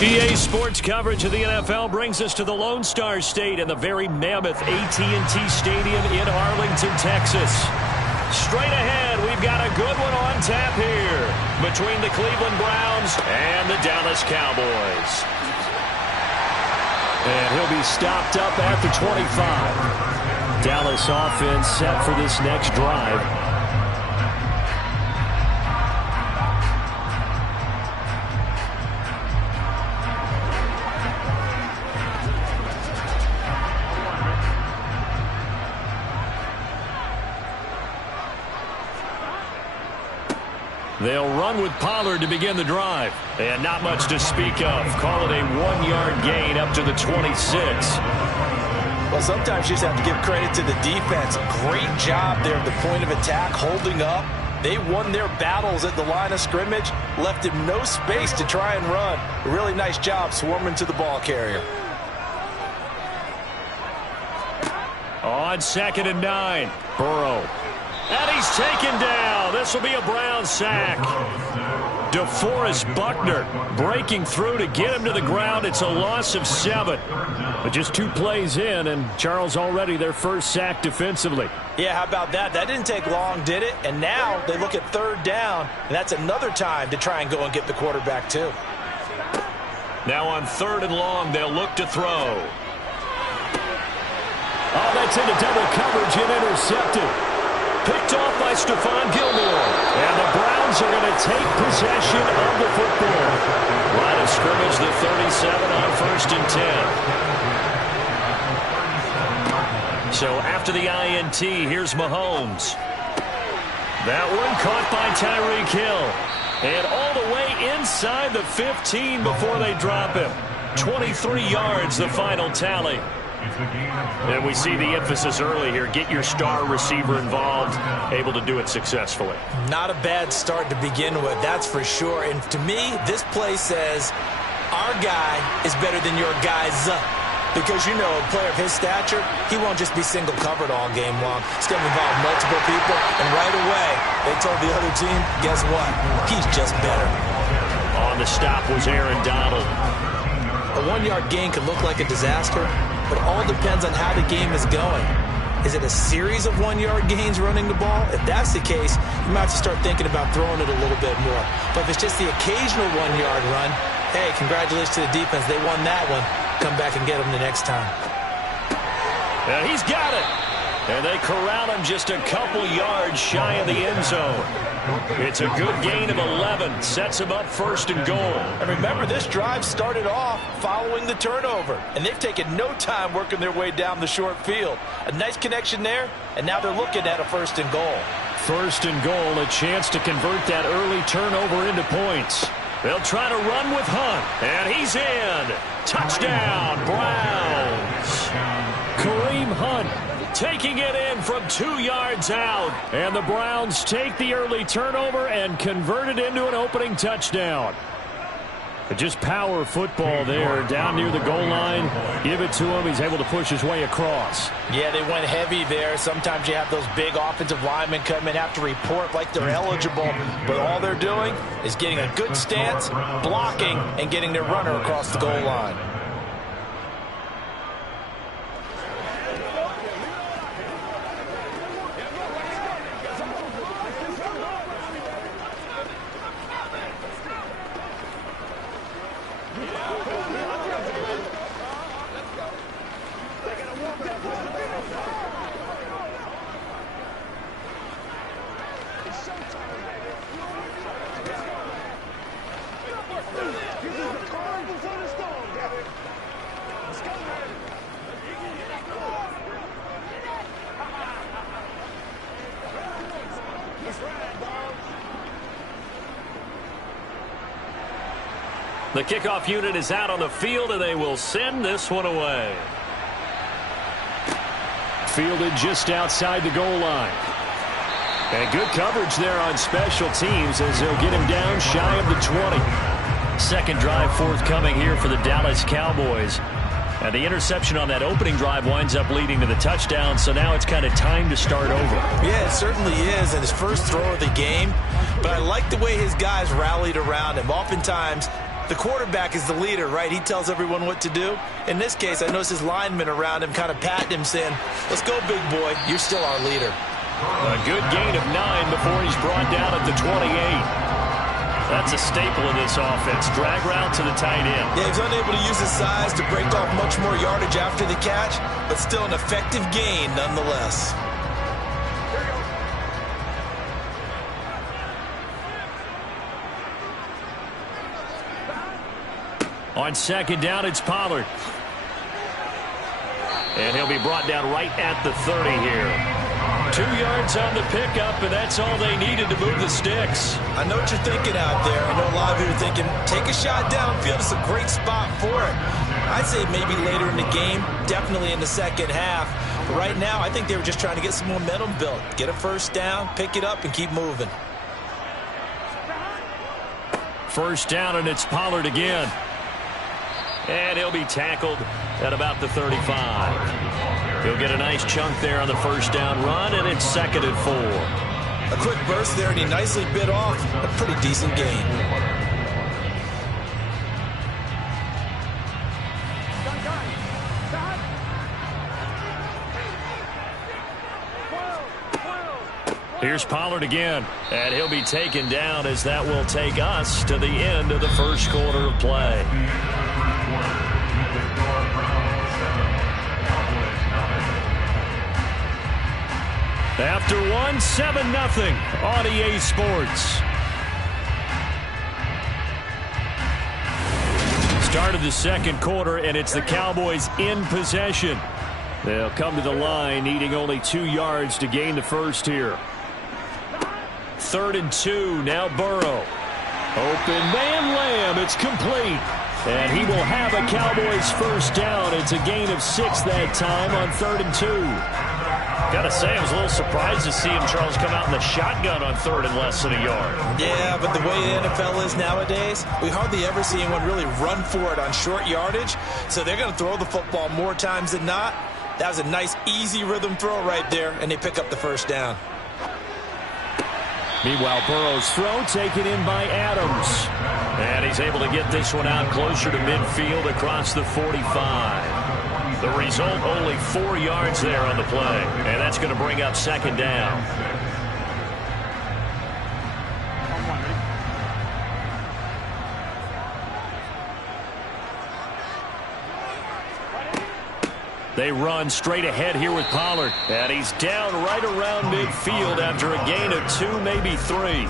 EA Sports coverage of the NFL brings us to the Lone Star State and the very mammoth AT&T Stadium in Arlington, Texas. Straight ahead, we've got a good one on tap here between the Cleveland Browns and the Dallas Cowboys. And he'll be stopped up at the 25. Dallas offense set for this next drive. They'll run with Pollard to begin the drive. And not much to speak of. Call it a 1-yard gain up to the 26. Well, sometimes you just have to give credit to the defense. Great job there at the point of attack, holding up. They won their battles at the line of scrimmage, left him no space to try and run. A really nice job swarming to the ball carrier. On 2nd and 9, Burrow. And he's taken down. This will be a Brown sack. DeForest Buckner breaking through to get him to the ground. It's a loss of 7. But just 2 plays in, and Charles already their first sack defensively. Yeah, how about that? That didn't take long, did it? And now they look at 3rd down, and that's another time to try and go and get the quarterback too. Now on 3rd and long, they'll look to throw. Oh, that's into double coverage and intercepted. Picked off by Stephon Gilmore. And the Browns are going to take possession of the football. Line of scrimmage, the 37 on 1st and 10. So after the INT, here's Mahomes. That one caught by Tyreek Hill. And all the way inside the 15 before they drop him. 23 yards, the final tally. And we see the emphasis early here. Get your star receiver involved, able to do it successfully. Not a bad start to begin with, that's for sure. And to me, this play says our guy is better than your guys. Because, you know, a player of his stature, he won't just be single covered all game long. It's going to involve multiple people. And right away, they told the other team, guess what? He's just better. On the stop was Aaron Donald. A 1-yard gain could look like a disaster, but all depends on how the game is going. Is it a series of 1-yard gains running the ball? If that's the case, you might have to start thinking about throwing it a little bit more. But if it's just the occasional 1-yard run, hey, congratulations to the defense. They won that one. Come back and get them the next time. And he's got it. And they corral him just a couple yards shy of the end zone. It's a good gain of 11. Sets him up 1st and goal. And remember, this drive started off following the turnover. And they've taken no time working their way down the short field. A nice connection there, and now they're looking at a 1st and goal. 1st and goal, a chance to convert that early turnover into points. They'll try to run with Hunt. And he's in. Touchdown, Browns. Kareem Hunt taking it in from 2 yards out. And the Browns take the early turnover and convert it into an opening touchdown. But just power football there down near the goal line. Give it to him. He's able to push his way across. Yeah, they went heavy there. Sometimes you have those big offensive linemen come in, have to report like they're eligible. But all they're doing is getting a good stance, blocking, and getting their runner across the goal line. The kickoff unit is out on the field, and they will send this one away. Fielded just outside the goal line. And good coverage there on special teams as they'll get him down shy of the 20. Second drive forthcoming here for the Dallas Cowboys. And the interception on that opening drive winds up leading to the touchdown, so now it's kind of time to start over. Yeah, it certainly is, and his first throw of the game. But I like the way his guys rallied around him. Oftentimes, The quarterback is the leader, right? He tells everyone what to do. In this case, I notice his linemen around him kind of patting him, saying, let's go, big boy. You're still our leader. A good gain of 9 before he's brought down at the 28. That's a staple of this offense. Drag route to the tight end. Yeah, he's unable to use his size to break off much more yardage after the catch, but still an effective gain nonetheless. On second down, it's Pollard. And he'll be brought down right at the 30 here. 2 yards on the pickup, and that's all they needed to move the sticks. I know what you're thinking out there. I know a lot of you are thinking, take a shot downfield. It's a great spot for it. I'd say maybe later in the game, definitely in the second half. But right now, I think they were just trying to get some momentum built. Get a first down, pick it up, and keep moving. First down, and it's Pollard again. And he'll be tackled at about the 35. He'll get a nice chunk there on the first down run, and it's 2nd and 4. A quick burst there, and he nicely bit off a pretty decent gain. Here's Pollard again, and he'll be taken down as that will take us to the end of the first quarter of play. After 1, 7-0 on EA Sports. Start of the second quarter, and it's the Cowboys in possession. They'll come to the line, needing only 2 yards to gain the first here. 3rd and 2, now Burrow. Open man Lamb, it's complete. And he will have a Cowboys first down. It's a gain of 6 that time on 3rd and 2. Gotta say, I was a little surprised to see him, Charles, come out in the shotgun on 3rd and less than a yard. Yeah, but the way the NFL is nowadays, we hardly ever see anyone really run for it on short yardage. So they're going to throw the football more times than not. That was a nice, easy rhythm throw right there, and they pick up the first down. Meanwhile, Burrow's throw taken in by Adams. And he's able to get this one out closer to midfield across the 45. The result, only 4 yards there on the play. And that's going to bring up 2nd down. They run straight ahead here with Pollard. And he's down right around midfield after a gain of 2, maybe 3.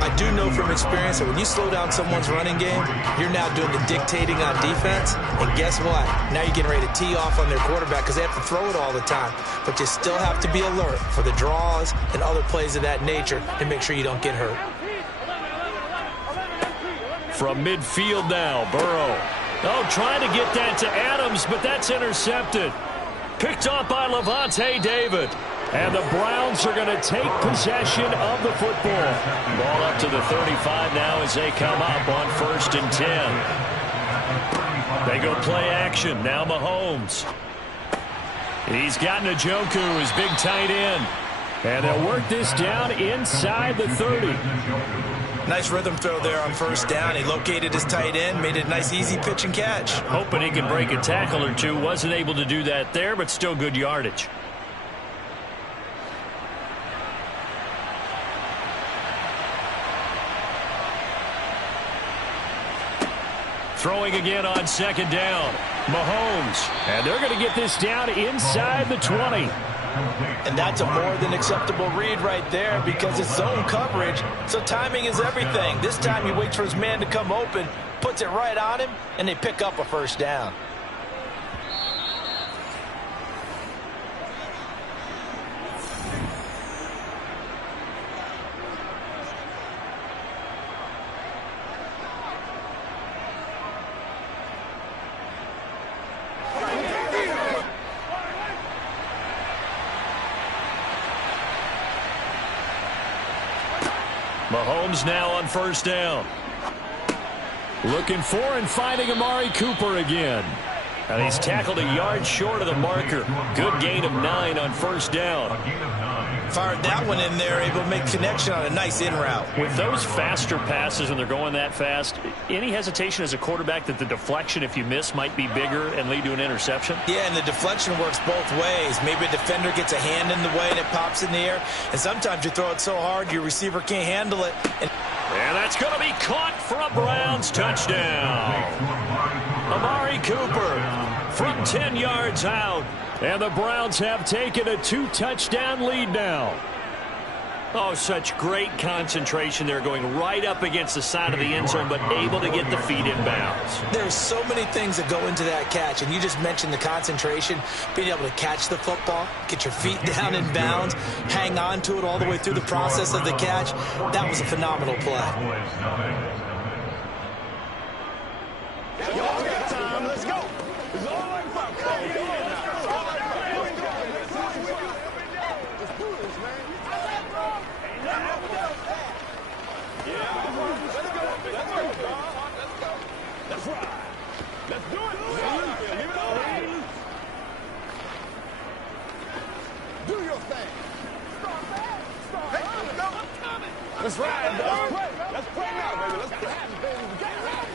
I do know from experience that when you slow down someone's running game, you're now doing the dictating on defense. And guess what? Now you're getting ready to tee off on their quarterback because they have to throw it all the time. But you still have to be alert for the draws and other plays of that nature to make sure you don't get hurt. From midfield now, Burrow. Oh, trying to get that to Adams, but that's intercepted. Picked off by Lavonte David. And the Browns are going to take possession of the football. Ball up to the 35 now as they come up on 1st and 10. They go play action. Now Mahomes. He's got Njoku, his big tight end. And they'll work this down inside the 30. Nice rhythm throw there on 1st down. He located his tight end, made it a nice, easy pitch and catch. Hoping he can break a tackle or two. Wasn't able to do that there, but still good yardage. Throwing again on 2nd down. Mahomes. And they're going to get this down inside the 20. And that's a more than acceptable read right there because it's zone coverage, so timing is everything. This time he waits for his man to come open, puts it right on him, and they pick up a first down. Mahomes now on 1st down. Looking for and finding Amari Cooper again. And he's tackled a yard short of the marker. Good gain of 9 on first down. Fired that one in there, able to make connection on a nice in route. With those faster passes when they're going that fast, any hesitation as a quarterback that the deflection, if you miss, might be bigger and lead to an interception? Yeah, and the deflection works both ways. Maybe a defender gets a hand in the way and it pops in the air. And sometimes you throw it so hard your receiver can't handle it. And that's going to be caught for a Browns touchdown. Amari Cooper from 10 yards out. And the Browns have taken a 2-touchdown lead now. Oh, such great concentration there, going right up against the side of the end zone, but able to get the feet in bounds. There's so many things that go into that catch, and you just mentioned the concentration, being able to catch the football, get your feet down in bounds, hang on to it all the way through the process of the catch. That was a phenomenal play. Y'all got time. Let's go. It's all like fun. Let's do this, man. Let's ride. Let's do it. Leave it all in. Do your thing. Hey, let's go. Let's ride, dog. Let's play now, baby. Let's play. Get ready.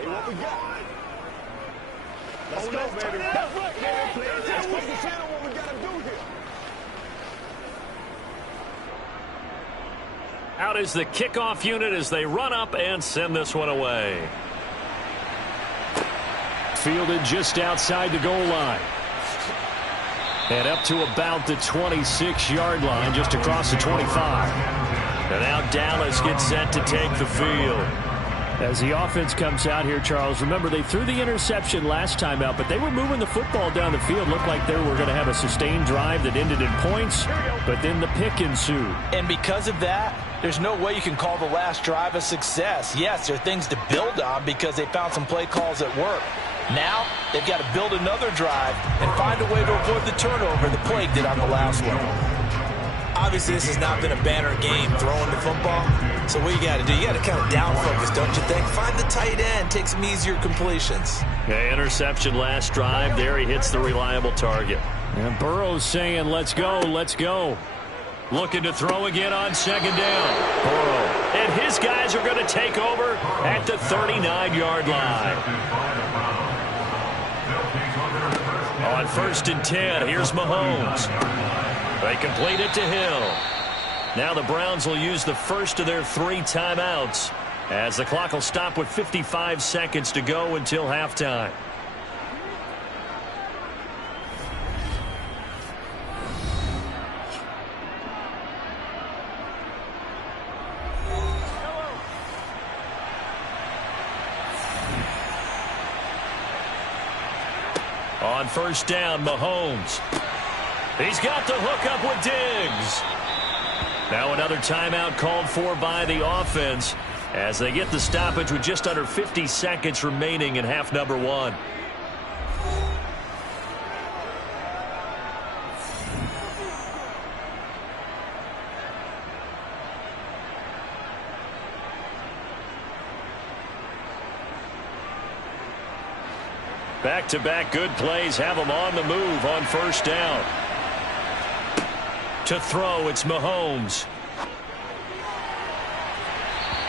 Hey, what we got? Let's go, baby. That's right, man. Let's focus in on what we got to do here. Out is the kickoff unit as they run up and send this one away. Fielded just outside the goal line. And up to about the 26-yard line, just across the 25. And now Dallas gets set to take the field. As the offense comes out here, Charles, remember they threw the interception last time out, but they were moving the football down the field. Looked like they were going to have a sustained drive that ended in points, but then the pick ensued. And because of that, there's no way you can call the last drive a success. Yes, there are things to build on because they found some play calls that work. Now, they've got to build another drive and find a way to avoid the turnover the plague did on the last one. Obviously, this has not been a banner game throwing the football. So what you got to do, you got to kind of down focus, don't you think? Find the tight end, take some easier completions. Okay, interception last drive. There he hits the reliable target. And Burrow's saying, let's go, let's go. Looking to throw again on second down. Burrow. And his guys are going to take over at the 39-yard line. On 1st and 10, here's Mahomes. They complete it to Hill. Now the Browns will use the first of their 3 timeouts as the clock will stop with 55 seconds to go until halftime. On 1st down, Mahomes. He's got the hook up with Diggs. Now another timeout called for by the offense as they get the stoppage with just under 50 seconds remaining in half number 1. Back-to-back good plays have them on the move on 1st down. To throw, it's Mahomes.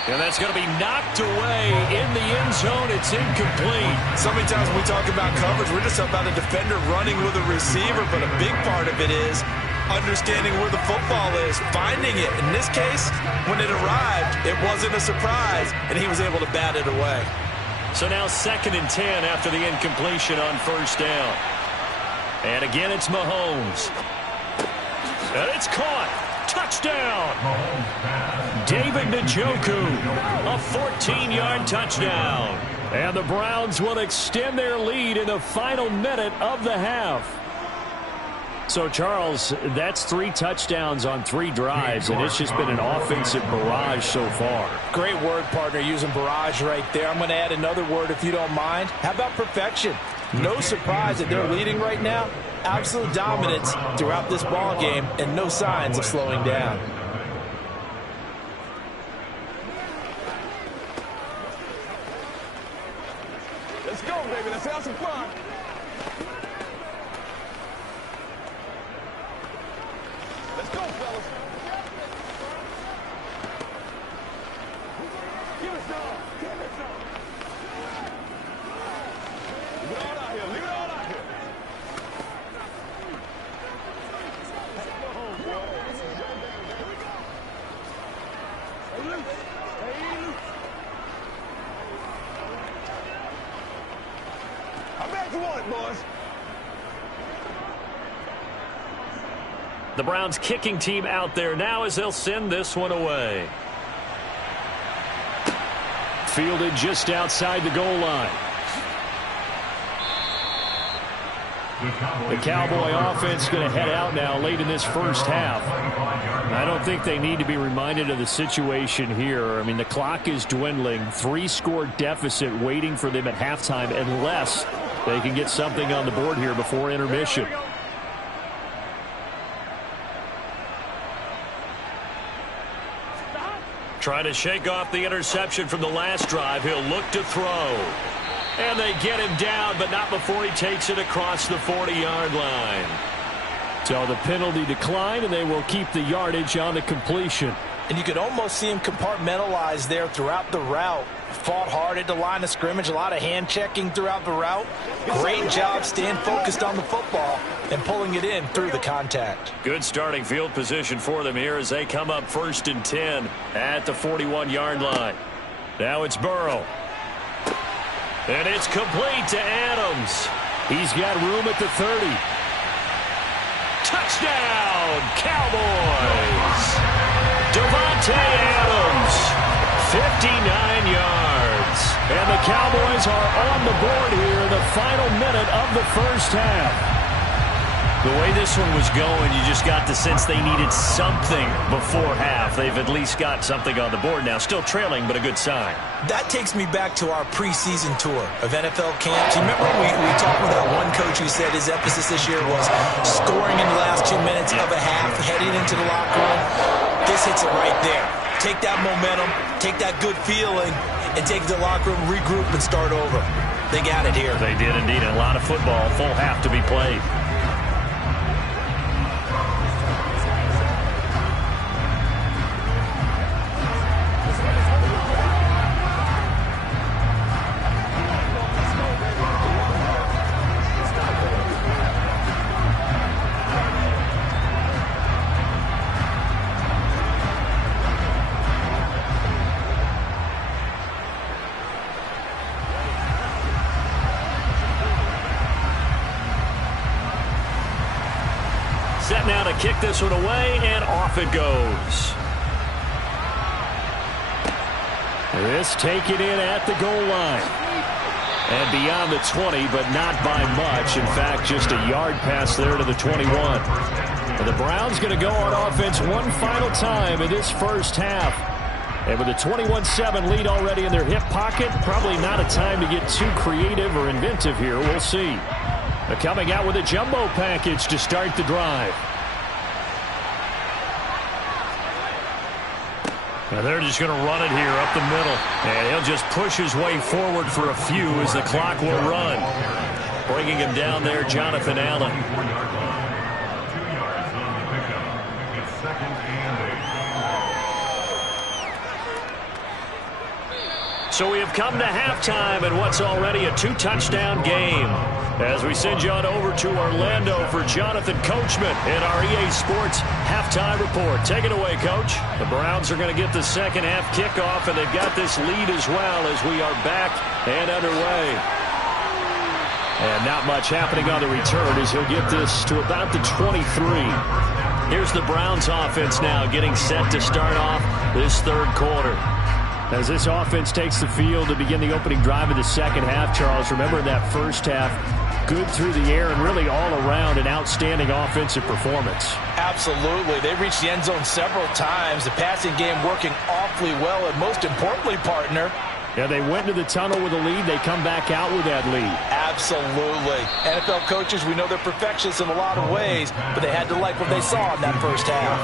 And that's going to be knocked away in the end zone. It's incomplete. So many times when we talk about coverage, we're just about a defender running with a receiver, but a big part of it is understanding where the football is, finding it. In this case, when it arrived, it wasn't a surprise, and he was able to bat it away. So now 2nd and 10 after the incompletion on 1st down. And again, it's Mahomes. And it's caught. Touchdown. David Njoku, a 14-yard touchdown. And the Browns will extend their lead in the final minute of the half. So, Charles, that's 3 touchdowns on 3 drives, and it's just been an offensive barrage so far. Great word, partner, using barrage right there. I'm going to add another word if you don't mind. How about perfection? No surprise that they're leading right now. Absolute dominance throughout this ball game and no signs of slowing down. Let's Let's go, baby. Let's have some fun. Let's go, fellas. Give it some. Give it some. Leave it all out here. Leave it all out here. Hey, Luke. Hey, Luke. I bet you want it, boys. The Browns kicking team out there now as they'll send this one away. Fielded just outside the goal line. The Cowboy offense going to head out now late in this first half. I don't think they need to be reminded of the situation here. I mean, the clock is dwindling. 3-score deficit waiting for them at halftime unless they can get something on the board here before intermission. Trying to shake off the interception from the last drive. He'll look to throw. And they get him down, but not before he takes it across the 40-yard line. So the penalty declined, and they will keep the yardage on the completion. And you could almost see him compartmentalize there throughout the route. Fought hard at the line of scrimmage, a lot of hand checking throughout the route. Great job staying focused on the football and pulling it in through the contact. Good starting field position for them here as they come up 1st and 10 at the 41-yard line. Now it's Burrow. And it's complete to Adams. He's got room at the 30. Touchdown, Cowboys! Davante Adams, 59 yards. And the Cowboys are on the board here in the final minute of the first half. The way this one was going, you just got the sense they needed something before half. They've at least got something on the board now. Still trailing, but a good sign. That takes me back to our preseason tour of NFL camps. You remember we talked with that one coach who said his emphasis this year was scoring in the last 2 minutes of a half, heading into the locker room. This hits it right there. Take that momentum, take that good feeling, and take it to the locker room, regroup, and start over. They got it here. They did indeed. A lot of football, full half to be played. Set now to kick this one away, and off it goes. This taken in at the goal line. And beyond the 20, but not by much. In fact, just a yard pass there to the 21. And the Browns going to go on offense one final time in this first half. And with a 21-7 lead already in their hip pocket, probably not a time to get too creative or inventive here. We'll see. They're coming out with a jumbo package to start the drive. And they're just going to run it here up the middle. And he'll just push his way forward for a few as the clock will run. Bringing him down there, Jonathan Allen. So we have come to halftime in what's already a 2-touchdown game. As we send you on over to Orlando for Jonathan Coachman in our EA Sports halftime report. Take it away, Coach. The Browns are going to get the second half kickoff, and they've got this lead as well as we are back and underway. And not much happening on the return as he'll get this to about the 23. Here's the Browns offense now getting set to start off this third quarter. As this offense takes the field to begin the opening drive of the second half, Charles, remember that first half, good through the air and really all around an outstanding offensive performance. Absolutely. They reached the end zone several times. The passing game working awfully well, and most importantly, partner, yeah, they went to the tunnel with a lead. They come back out with that lead. Absolutely. NFL coaches, we know they're perfectionists in a lot of ways, but they had to like what they saw in that first half.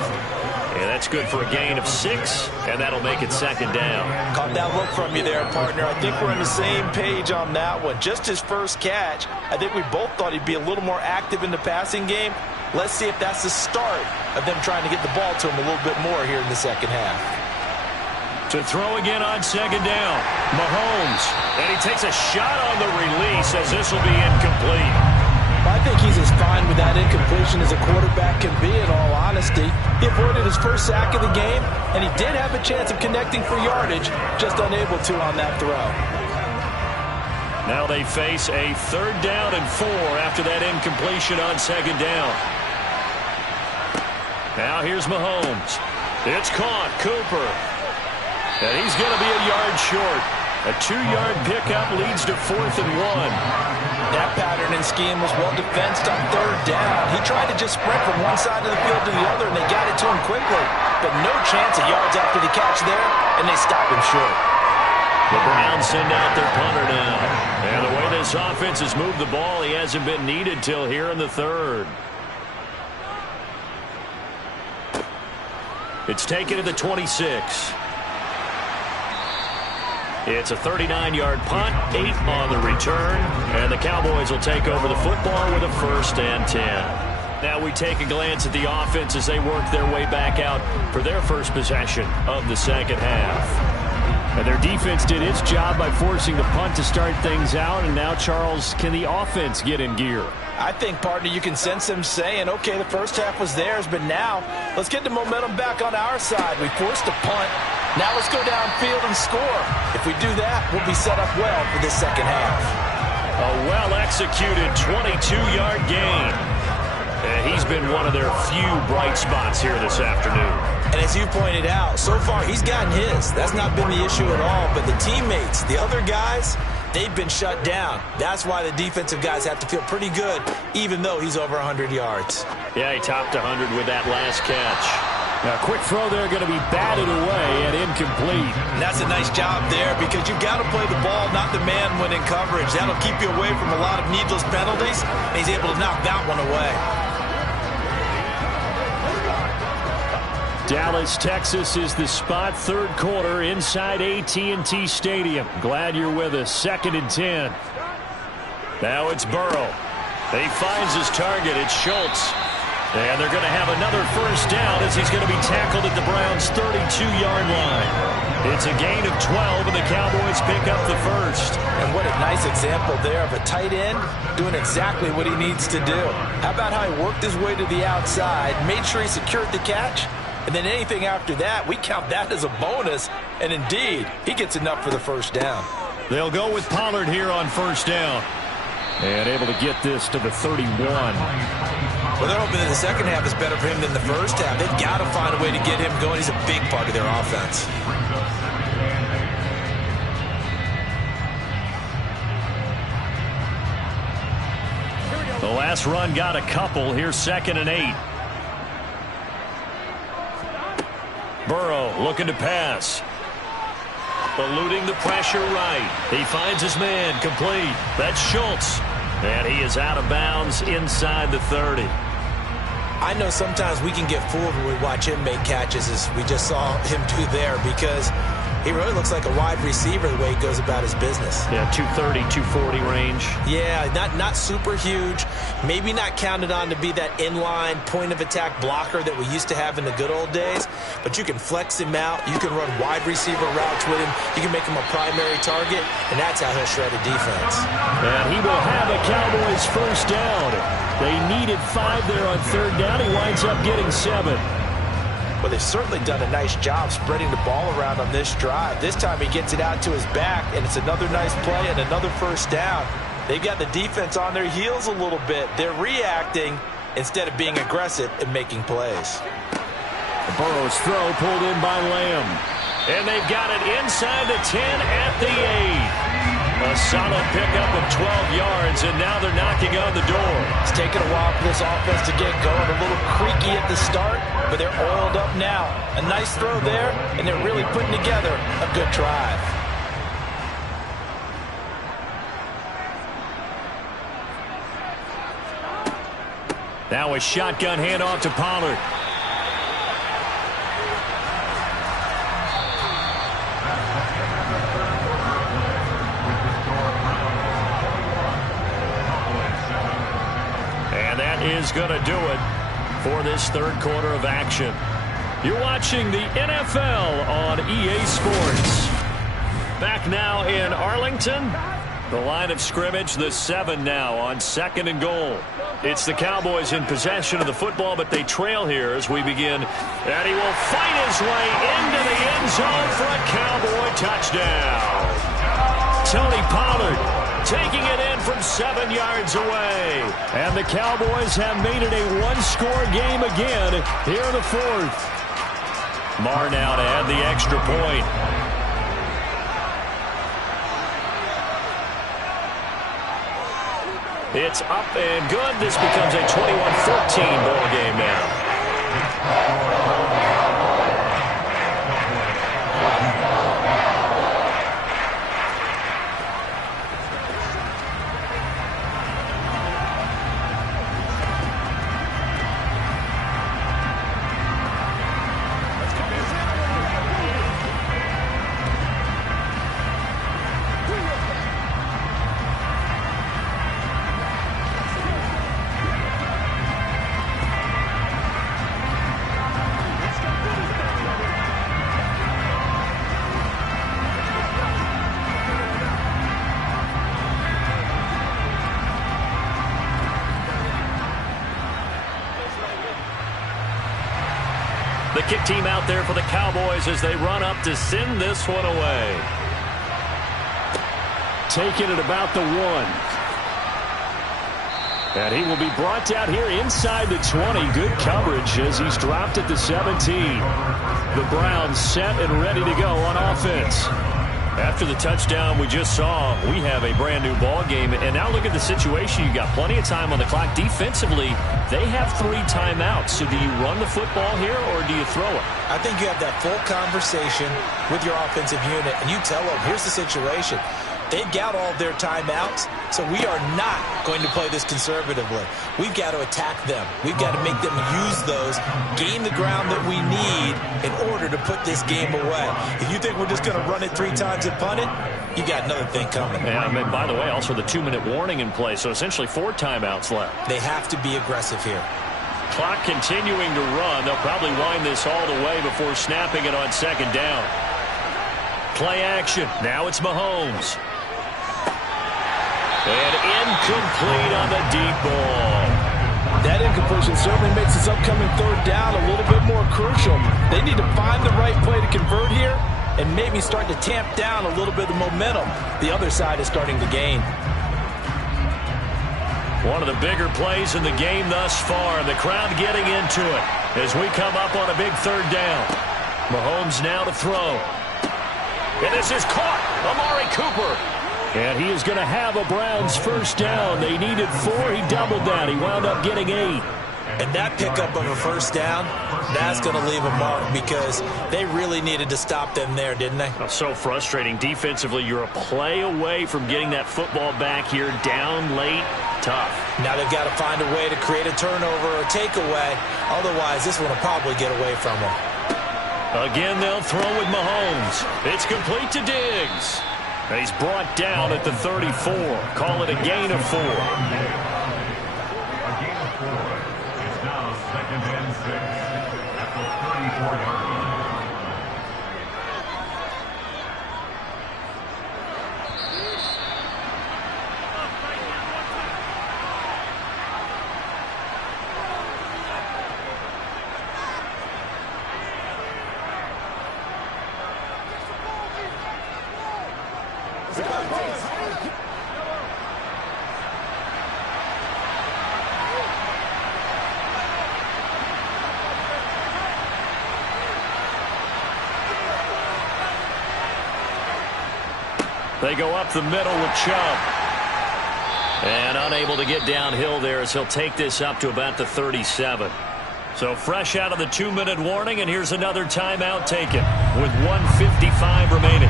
And that's good for a gain of 6, and that'll make it second down. Caught that look from you there, partner. I think we're on the same page on that one. Just his first catch, I think we both thought he'd be a little more active in the passing game. Let's see if that's the start of them trying to get the ball to him a little bit more here in the second half. To throw again on second down, Mahomes. And he takes a shot on the release as this will be incomplete. I think he's as fine with that incompletion as a quarterback can be, in all honesty. He avoided his first sack of the game, and he did have a chance of connecting for yardage, just unable to on that throw. Now they face a 3rd down and 4 after that incompletion on second down. Now here's Mahomes. It's caught. Cooper. And he's going to be a yard short. A 2-yard pickup leads to 4th and 1. That pattern and scheme was well defensed on 3rd down. He tried to just sprint from one side of the field to the other, and they got it to him quickly. But no chance of yards after the catch there, and they stopped him short. The Browns send out their punter now. And the way this offense has moved the ball, he hasn't been needed till here in the 3rd. It's taken to the 26. It's a 39-yard punt, 8 on the return, and the Cowboys will take over the football with a 1st and 10. Now we take a glance at the offense as they work their way back out for their first possession of the second half. And their defense did its job by forcing the punt to start things out, and now, Charles, can the offense get in gear? I think, partner, you can sense them saying, okay, the first half was theirs, but now let's get the momentum back on our side. We forced a punt. Now let's go downfield and score. If we do that, we'll be set up well for this second half. A well-executed 22-yard gain. And he's been one of their few bright spots here this afternoon. And as you pointed out, so far he's gotten his. That's not been the issue at all. But the teammates, the other guys, they've been shut down. That's why the defensive guys have to feel pretty good, even though he's over 100 yards. Yeah, he topped 100 with that last catch. Now, a quick throw there going to be batted away and incomplete. And that's a nice job there because you've got to play the ball, not the man when in coverage. That'll keep you away from a lot of needless penalties, and he's able to knock that one away. Dallas, Texas is the spot, 3rd quarter inside AT&T Stadium. Glad you're with us. 2nd and 10. Now it's Burrow. He finds his target. It's Schultz. And they're going to have another 1st down as he's going to be tackled at the Browns' 32-yard line. It's a gain of 12, and the Cowboys pick up the 1st. And what a nice example there of a tight end doing exactly what he needs to do. How about how he worked his way to the outside, made sure he secured the catch, and then anything after that, we count that as a bonus. And indeed, he gets enough for the 1st down. They'll go with Pollard here on 1st down. And able to get this to the 31. Well, they're hoping that the second half is better for him than the first half. They've got to find a way to get him going. He's a big part of their offense. The last run got a couple. Here's 2nd and 8. Burrow looking to pass. Eluding the pressure right. He finds his man complete. That's Schultz. And he is out of bounds inside the 30. I know sometimes we can get fooled when we watch him make catches as we just saw him do there because he really looks like a wide receiver the way he goes about his business. Yeah, 230, 240 range. Yeah, not super huge. Maybe not counted on to be that inline point-of-attack blocker that we used to have in the good old days. But you can flex him out. You can run wide receiver routes with him. You can make him a primary target, and that's how he'll shred a defense. And he will have a Cowboys 1st down. They needed 5 there on 3rd down. He winds up getting 7. Well, they've certainly done a nice job spreading the ball around on this drive. This time he gets it out to his back, and it's another nice play and another 1st down. They've got the defense on their heels a little bit. They're reacting instead of being aggressive and making plays. Burrow's throw pulled in by Lamb. And they've got it inside the 10 at the 8. A solid pickup of 12 yards, and now they're knocking on the door. It's taken a while for this offense to get going. A little creaky at the start, but they're oiled up now. A nice throw there, and they're really putting together a good drive. Now a shotgun handoff to Pollard. that is going to do it for this third quarter of action. You're watching the NFL on EA Sports. Back now in Arlington. The line of scrimmage, the 7 now on 2nd and goal. It's the Cowboys in possession of the football, but they trail here as we begin. And he will fight his way into the end zone for a Cowboy touchdown. Tony Pollard taking it in from 7 yards away. And the Cowboys have made it a one-score game again here in the fourth. Marr now to add the extra point. It's up and good. This becomes a 21-14 ball game now. The kick team out there for the Cowboys as they run up to send this one away. Taking it about the 1. And he will be brought down here inside the 20. Good coverage as he's dropped at the 17. The Browns set and ready to go on offense. After the touchdown we just saw, we have a brand new ball game. And now look at the situation. You got plenty of time on the clock. Defensively, they have 3 timeouts. So do you run the football here or do you throw it? I think you have that full conversation with your offensive unit, and you tell them, here's the situation. They've got all their timeouts, so we are not going to play this conservatively. We've got to attack them. We've got to make them use those, gain the ground that we need in order to put this game away. If you think we're just going to run it 3 times and punt it, you got another thing coming. Yeah, I mean, by the way, also the 2-minute warning in play, so essentially 4 timeouts left. They have to be aggressive here. Clock continuing to run. They'll probably wind this all the way before snapping it on 2nd down. Play action. Now it's Mahomes. And incomplete on the deep ball. That incompletion certainly makes this upcoming 3rd down a little bit more crucial. They need to find the right play to convert here and maybe start to tamp down a little bit of momentum. The other side is starting to gain. One of the bigger plays in the game thus far. The crowd getting into it as we come up on a big 3rd down. Mahomes now to throw. And this is caught. Amari Cooper. And he is going to have a Browns 1st down. They needed 4. He doubled that. He wound up getting 8. And that pickup of a 1st down, that's going to leave a mark because they really needed to stop them there, didn't they? So frustrating. Defensively, you're a play away from getting that football back here down late. Tough. Now they've got to find a way to create a turnover or takeaway. Otherwise, this one will probably get away from them. Again, they'll throw with Mahomes. It's complete to Diggs. And he's brought down at the 34. Call it a gain of 4. A gain of 4. It's now 2nd and 6 at the 34-yard line. They go up the middle with Chubb. And unable to get downhill there as he'll take this up to about the 37. So fresh out of the 2-minute warning, and here's another timeout taken with 1:55 remaining.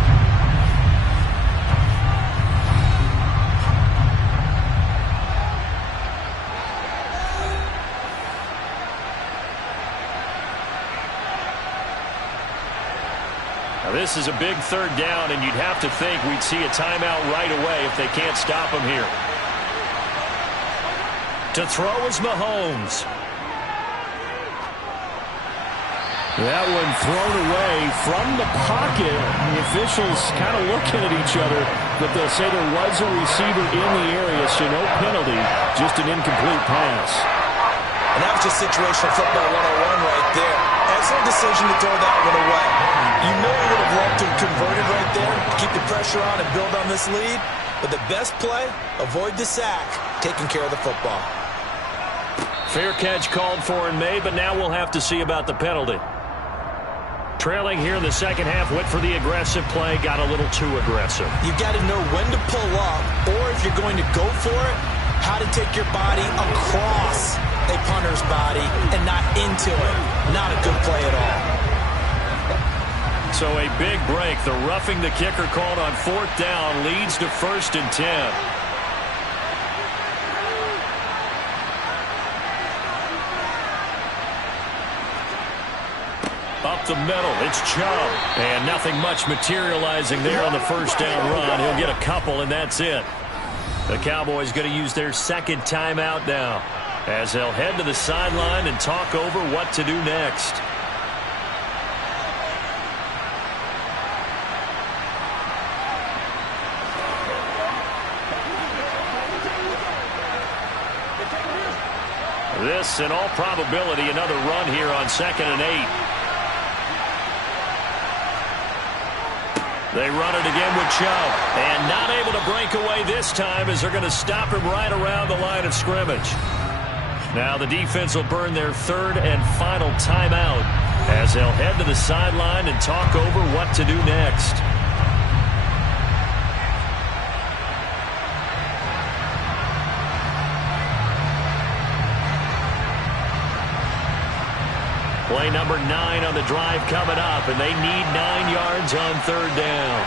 Now this is a big 3rd down, and you'd have to think we'd see a timeout right away if they can't stop him here. To throw is Mahomes. That one thrown away from the pocket. The officials kind of looking at each other, but they'll say there was a receiver in the area, so no penalty, just an incomplete pass. And that was just situational football 101 right there. Excellent decision to throw that one away. You know you would have loved to have converted right there, keep the pressure on and build on this lead. But the best play, avoid the sack, taking care of the football. Fair catch called for and made, but now we'll have to see about the penalty. Trailing here in the second half, went for the aggressive play, got a little too aggressive. You've got to know when to pull up, or if you're going to go for it, how to take your body across a punter's body and not into it. Not a good play at all. So a big break. The roughing the kicker called on 4th down leads to 1st and 10. Up the middle, it's Chubb. And nothing much materializing there on the 1st down run. He'll get a couple, and that's it. The Cowboys going to use their second timeout now, as they'll head to the sideline and talk over what to do next. This, in all probability, another run here on 2nd and 8. They run it again with Chubb, and not able to break away this time as they're going to stop him right around the line of scrimmage. Now the defense will burn their 3rd and final timeout as they'll head to the sideline and talk over what to do next. Play number 9 on the drive coming up, and they need 9 yards on 3rd down.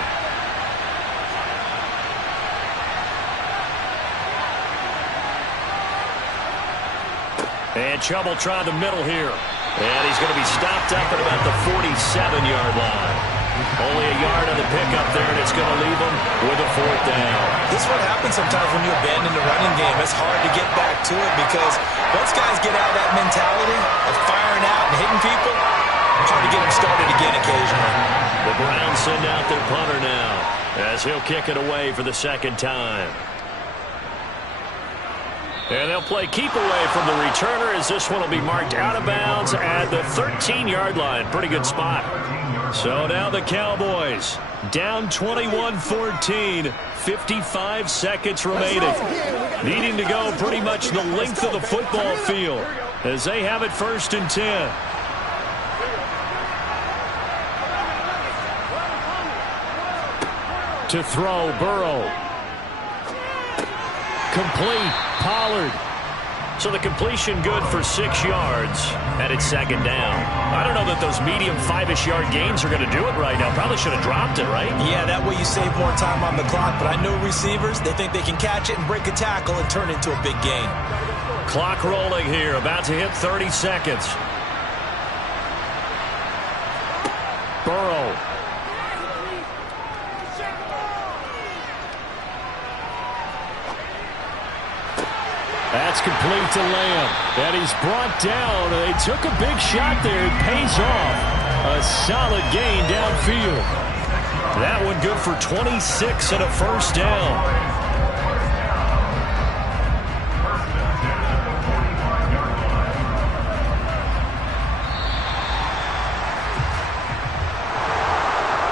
And Chubb will try the middle here. And he's going to be stopped up at about the 47-yard line. Only a yard on the pickup there, and it's going to leave him with a 4th down. This is what happens sometimes when you abandon the running game. It's hard to get back to it because once guys get out of that mentality of firing out and hitting people, it's hard to get them started again occasionally. The Browns send out their punter now as he'll kick it away for the 2nd time. And they'll play keep away from the returner as this one will be marked out of bounds at the 13-yard line. Pretty good spot. So now the Cowboys down 21-14, 55 seconds remaining. Needing to go pretty much the length of the football field as they have it 1st and 10. To throw, Burrow. Complete, Pollard. So the completion good for 6 yards, and it's 2nd down. I don't know that those medium 5-ish yard gains are going to do it right now. Probably should have dropped it, right? Yeah, that way you save more time on the clock. But I know receivers, they think they can catch it and break a tackle and turn it into a big gain. Clock rolling here, about to hit 30 seconds. Burrow. That's complete to Lamb. And he's brought down. They took a big shot there. It pays off. A solid gain downfield. That one good for 26 and a 1st down.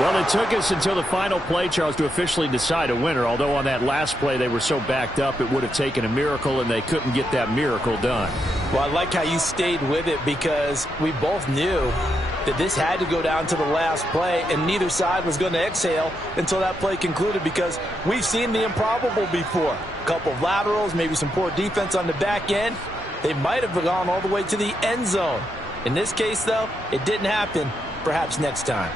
Well, it took us until the final play, Charles, to officially decide a winner. Although on that last play they were so backed up, it would have taken a miracle, and they couldn't get that miracle done. Well, I like how you stayed with it because we both knew that this had to go down to the last play, and neither side was going to exhale until that play concluded because we've seen the improbable before. A couple of laterals, maybe some poor defense on the back end. They might have gone all the way to the end zone. In this case, though, it didn't happen. Perhaps next time.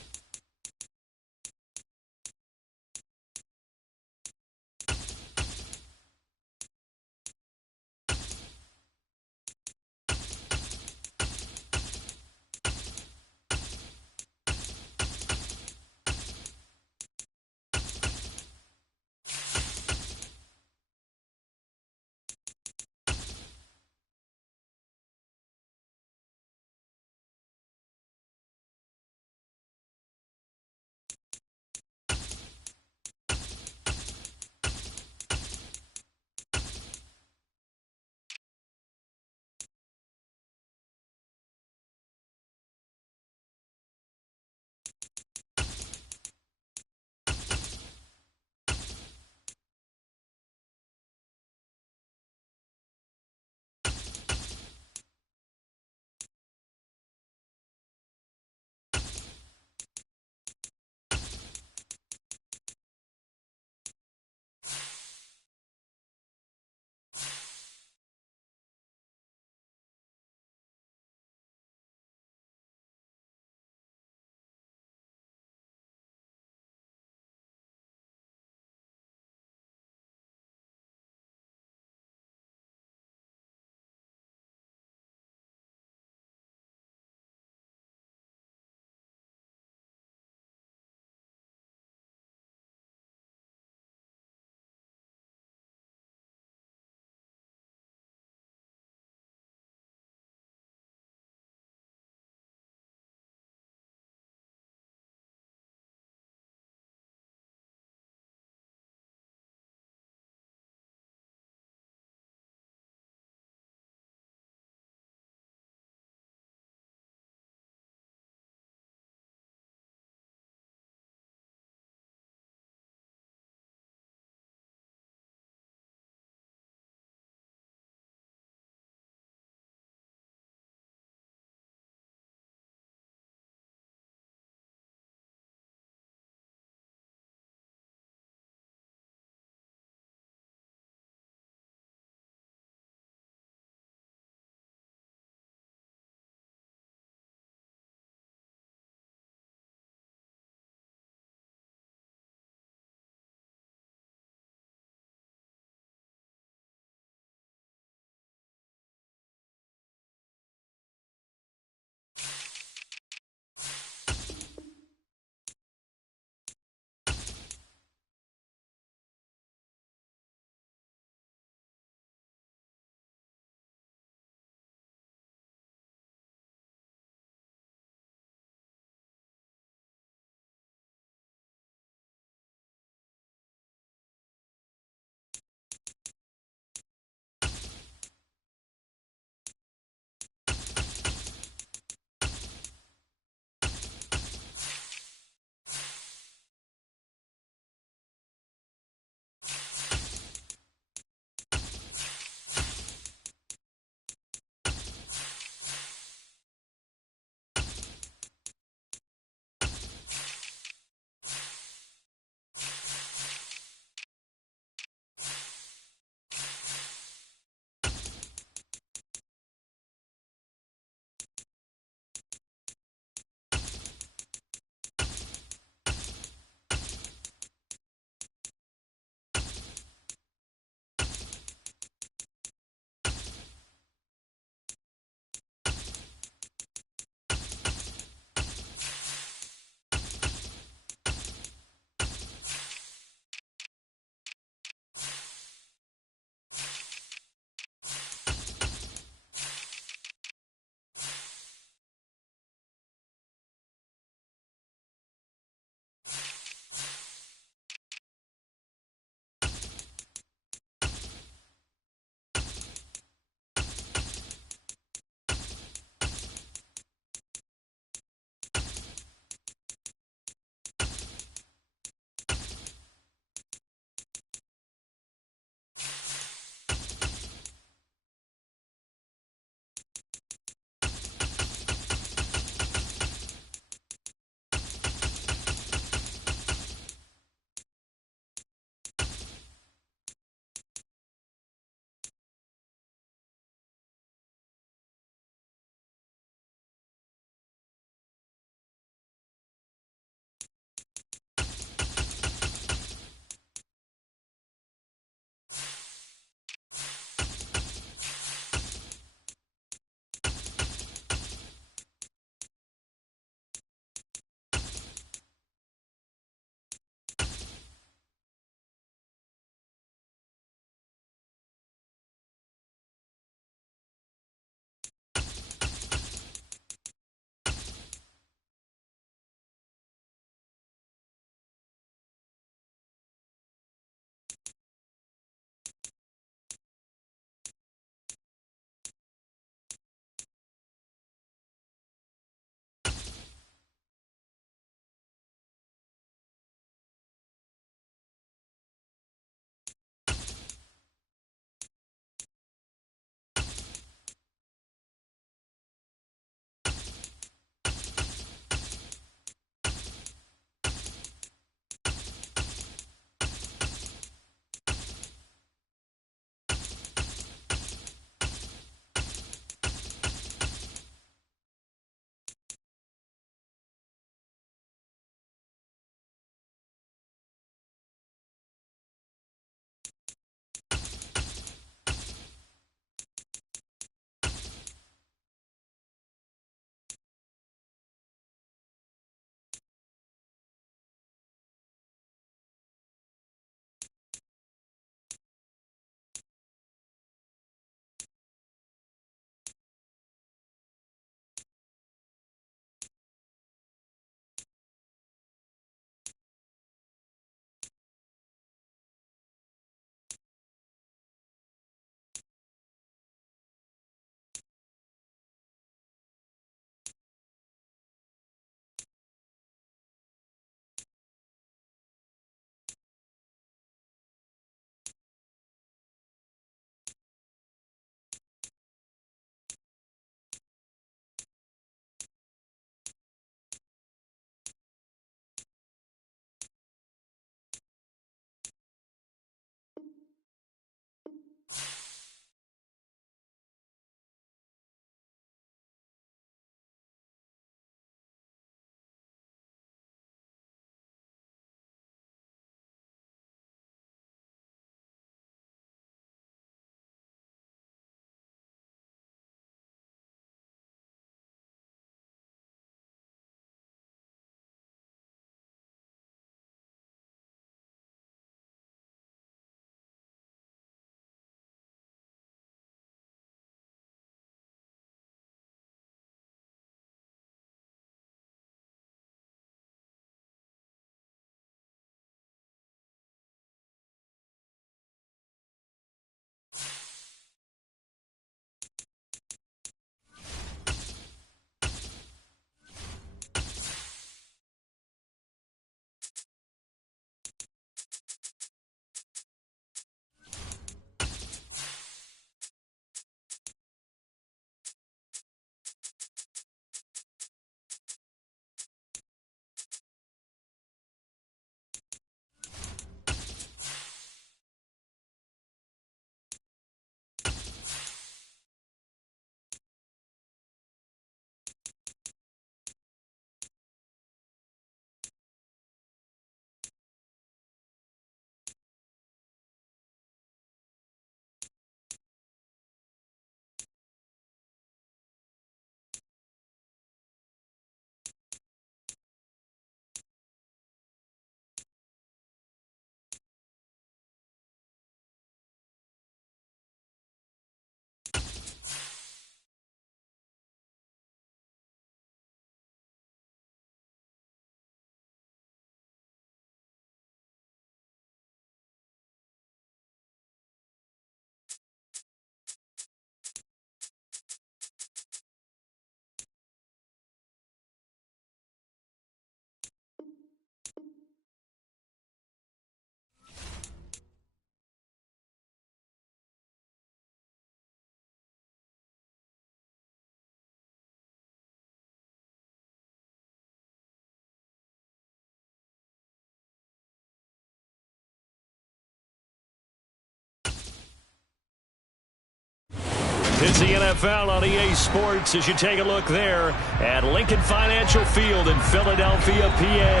It's the NFL on EA Sports as you take a look there at Lincoln Financial Field in Philadelphia, PA.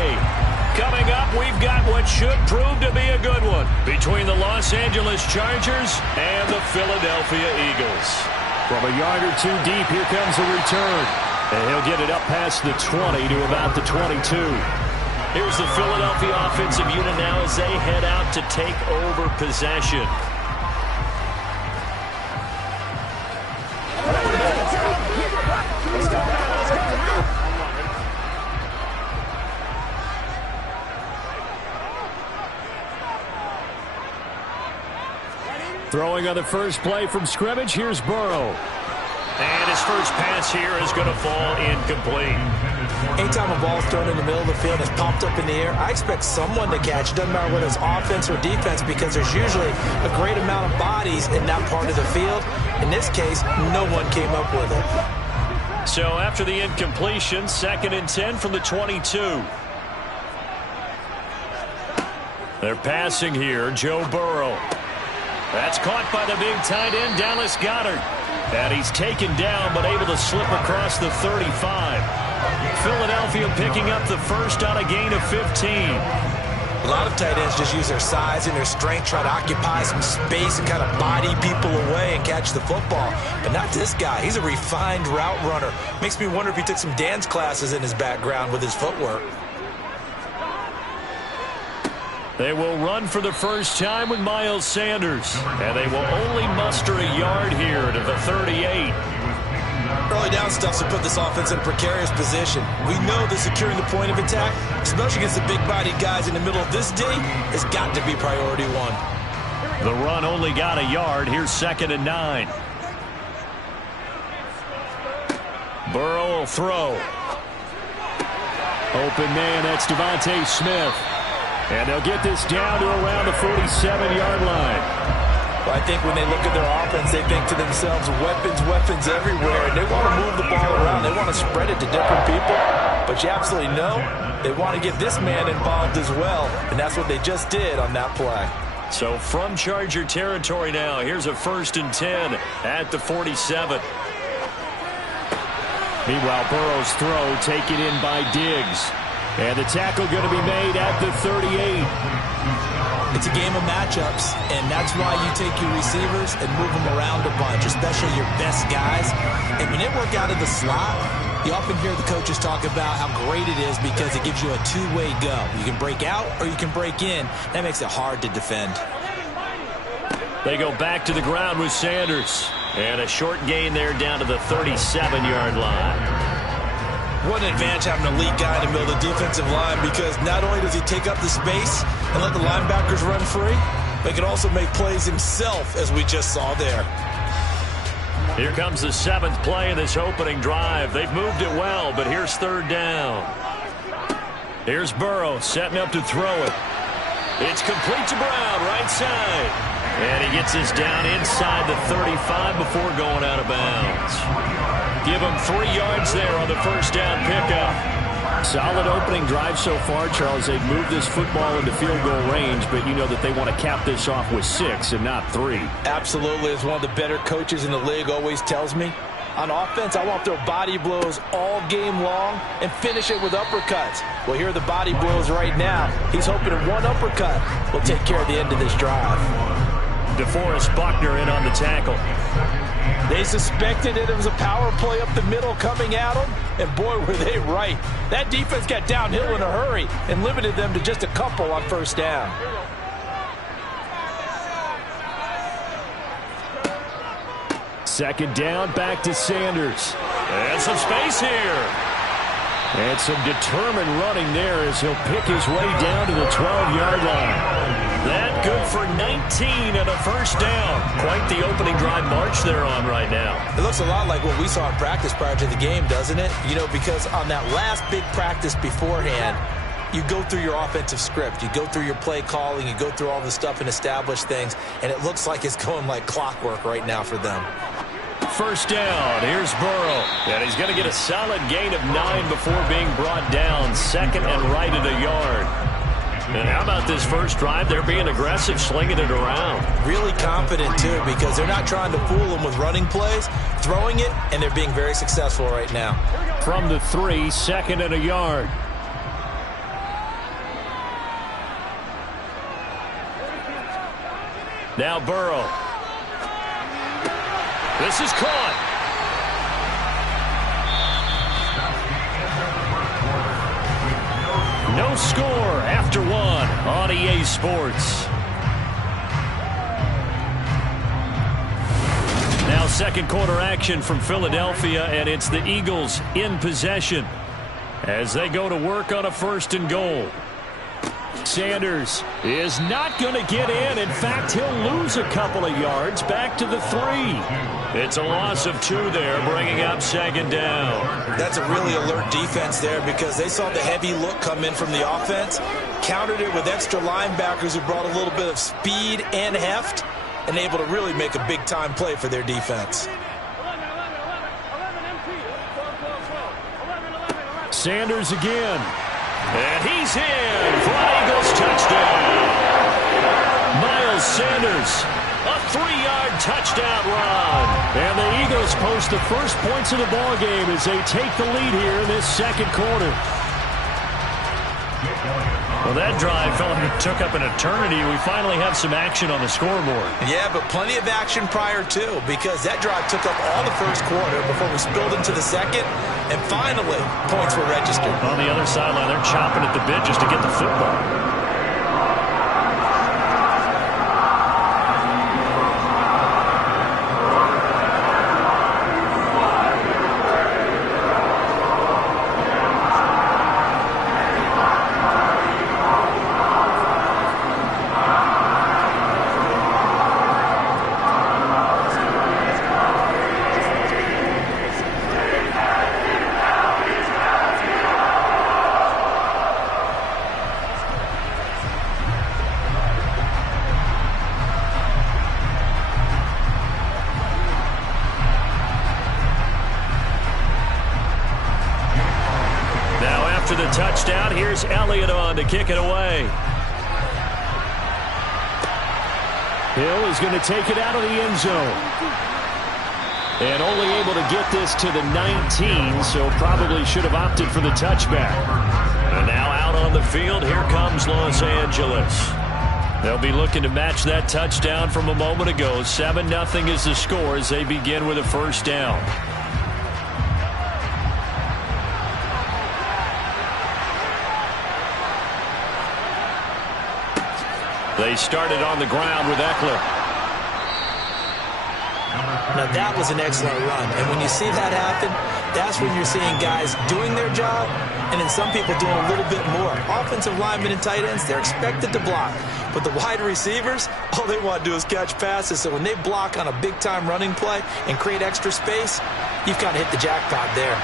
Coming up, we've got what should prove to be a good one between the Los Angeles Chargers and the Philadelphia Eagles. From a yard or two deep, here comes the return. And he'll get it up past the 20 to about the 22. Here's the Philadelphia offensive unit now as they head out to take over possession. Throwing on the first play from scrimmage, here's Burrow. And his first pass here is going to fall incomplete. Anytime a ball's thrown in the middle of the field and it's popped up in the air, I expect someone to catch. It doesn't matter whether it's offense or defense because there's usually a great amount of bodies in that part of the field. In this case, no one came up with it. So after the incompletion, 2nd and 10 from the 22. They're passing here, Joe Burrow. That's caught by the big tight end, Dallas Goedert. And he's taken down, but able to slip across the 35. Philadelphia picking up the first on a gain of 15. A lot of tight ends just use their size and their strength, try to occupy some space and kind of body people away and catch the football. But not this guy. He's a refined route runner. Makes me wonder if he took some dance classes in his background with his footwork. They will run for the first time with Miles Sanders. And they will only muster a yard here to the 38. Early down stuff to put this offense in a precarious position. We know that securing the point of attack, especially against the big-bodied guys in the middle of this D, has got to be priority one. The run only got a yard. Here's 2nd and 9. Burrow will throw. Open man, that's Devontae Smith. And they'll get this down to around the 47-yard line. Well, I think when they look at their offense, they think to themselves, weapons everywhere. And they want to move the ball around. They want to spread it to different people. But you absolutely know they want to get this man involved as well. And that's what they just did on that play. So from Charger territory now, here's a 1st and 10 at the 47. Meanwhile, Burrow's throw taken in by Diggs. And the tackle going to be made at the 38. It's a game of matchups, and that's why you take your receivers and move them around a bunch, especially your best guys. And when they work out of the slot, you often hear the coaches talk about how great it is because it gives you a two-way go. You can break out or you can break in. That makes it hard to defend. They go back to the ground with Sanders. And a short gain there down to the 37-yard line. What an advantage having an elite guy in the middle of the defensive line because not only does he take up the space and let the linebackers run free, but he can also make plays himself, as we just saw there. Here comes the 7th play of this opening drive. They've moved it well, but here's 3rd down. Here's Burrow setting up to throw it. It's complete to Brown, right side. And he gets this down inside the 35 before going out of bounds. Give him 3 yards there on the first down pickup. Solid opening drive so far, Charles. They've moved this football into field goal range, but you know that they want to cap this off with 6 and not 3. Absolutely. As one of the better coaches in the league always tells me, on offense, I want their body blows all game long and finish it with uppercuts. Well, here are the body blows right now. He's hoping that one uppercut will take care of the end of this drive. DeForest Buckner in on the tackle. They suspected it was a power play up the middle coming at them, and boy, were they right. That defense got downhill in a hurry and limited them to just a couple on first down. Second down, back to Sanders. And some space here. And some determined running there as he'll pick his way down to the 12-yard line. That good for 19 and a first down. Quite the opening drive march they're on right now. It looks a lot like what we saw in practice prior to the game, doesn't it? You know, because on that last big practice beforehand, you go through your offensive script. You go through your play calling. You go through all the stuff and establish things. And it looks like it's going like clockwork right now for them. First down. Here's Burrow. And he's going to get a solid gain of 9 before being brought down. 2nd and right at a yard. And how about this first drive? They're being aggressive, slinging it around. Really confident, too, because they're not trying to fool them with running plays, throwing it, and they're being very successful right now. From the 3, 2nd and a yard. Now Burrow. This is caught. No score after 1 on EA Sports. Now second quarter action from Philadelphia, and it's the Eagles in possession as they go to work on a 1st and goal. Sanders is not going to get in. In fact, he'll lose a couple of yards back to the 3. It's a loss of 2 there, bringing up 2nd down. That's a really alert defense there because they saw the heavy look come in from the offense, countered it with extra linebackers who brought a little bit of speed and heft, and able to really make a big-time play for their defense. Sanders again. And he's in for an Eagles touchdown. Miles Sanders, a 3-yard touchdown run. And the Eagles post the first points of the ball game as they take the lead here in this second quarter. Well, that drive felt like it took up an eternity. We finally have some action on the scoreboard. Yeah, but plenty of action prior to, because that drive took up all the first quarter before we spilled into the second, and finally, points were registered. On the other sideline, they're chomping at the bit just to get the football. After the touchdown, here's Elliott on to kick it away. Hill is going to take it out of the end zone. And only able to get this to the 19, so probably should have opted for the touchback. And now out on the field, here comes Los Angeles. They'll be looking to match that touchdown from a moment ago. 7-0 is the score as they begin with a 1st down. They started on the ground with Eckler. Now, that was an excellent run. And when you see that happen, that's when you're seeing guys doing their job and then some people doing a little bit more. Offensive linemen and tight ends, they're expected to block. But the wide receivers, all they want to do is catch passes. So when they block on a big-time running play and create extra space, you've kind of hit the jackpot there.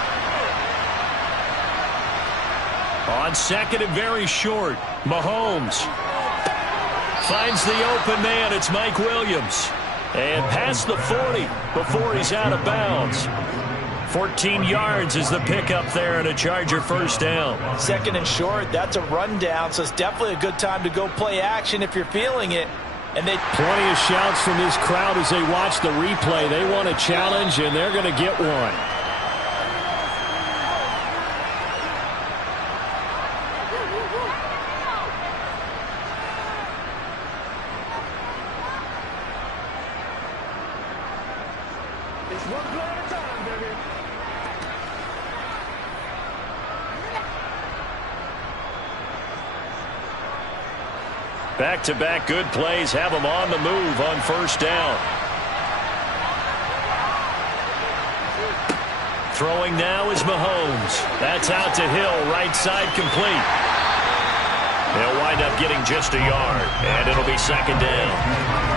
On 2nd and very short, Mahomes finds the open man. It's Mike Williams. And past the 40 before he's out of bounds. 14 yards is the pickup there and a Charger 1st down. 2nd and short, that's a rundown, so it's definitely a good time to go play action if you're feeling it. And plenty of shouts from this crowd as they watch the replay. They want a challenge, and they're going to get one. Back-to-back good plays have them on the move on 1st down. Throwing now is Mahomes. That's out to Hill, right side complete. They'll wind up getting just a yard, and it'll be 2nd down.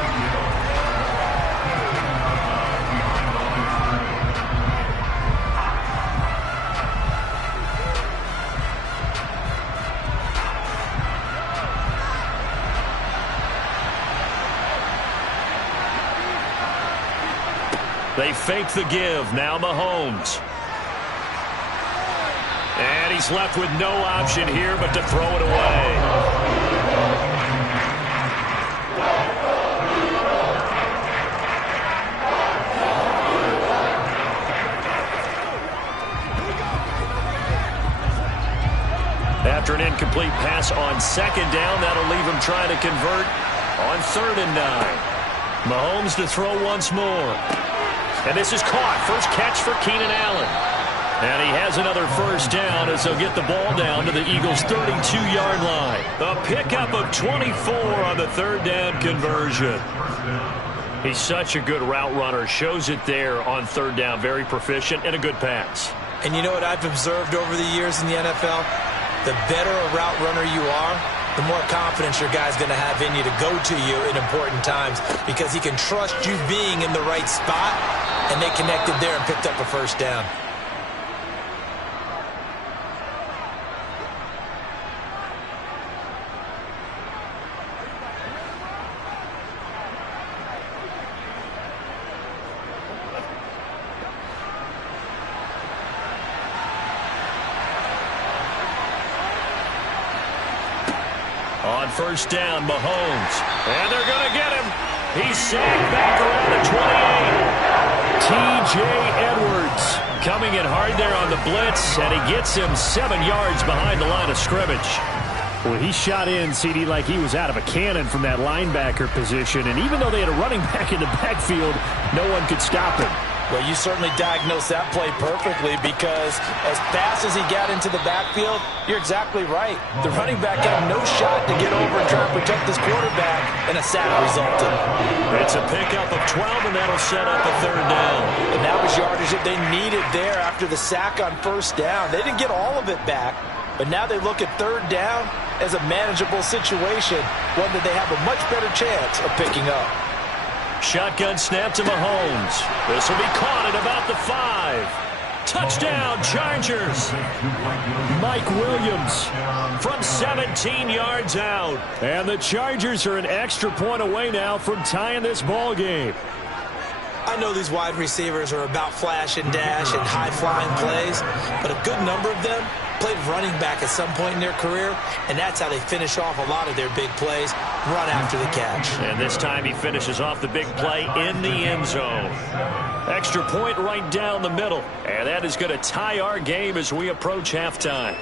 They fake the give. Now Mahomes. And he's left with no option here but to throw it away. after an incomplete pass on second down. That'll leave him trying to convert on 3rd and 9. Mahomes to throw once more. And this is caught. First catch for Keenan Allen. And he has another first down as they'll get the ball down to the Eagles' 32-yard line. A pickup of 24 on the 3rd down conversion. He's such a good route runner. Shows it there on 3rd down. Very proficient and a good pass. And you know what I've observed over the years in the NFL? The better a route runner you are, the more confidence your guy's going to have in you to go to you in important times because he can trust you being in the right spot, and they connected there and picked up a first down. On first down, Mahomes. And they're going to get him. He's sacked back around the 28. T.J. Edwards coming in hard there on the blitz, and he gets him 7 yards behind the line of scrimmage. Well, he shot in, CD, like he was out of a cannon from that linebacker position. And even though they had a running back in the backfield, no one could stop him. Well, you certainly diagnosed that play perfectly because as fast as he got into the backfield, you're exactly right. The running back had no shot to get over and try to protect his quarterback, and a sack resulted. It's a pickup of 12, and that'll set up a 3rd down. And that was yardage that they needed there after the sack on first down. They didn't get all of it back, but now they look at 3rd down as a manageable situation, one that they have a much better chance of picking up. Shotgun snap to Mahomes. This will be caught at about the 5. Touchdown, Chargers. Mike Williams from 17 yards out. And the Chargers are an extra point away now from tying this ball game. I know these wide receivers are about flash and dash and high-flying plays, but a good number of them played running back at some point in their career, and that's how they finish off a lot of their big plays, run after the catch. And this time he finishes off the big play in the end zone. Extra point right down the middle, and that is going to tie our game as we approach halftime.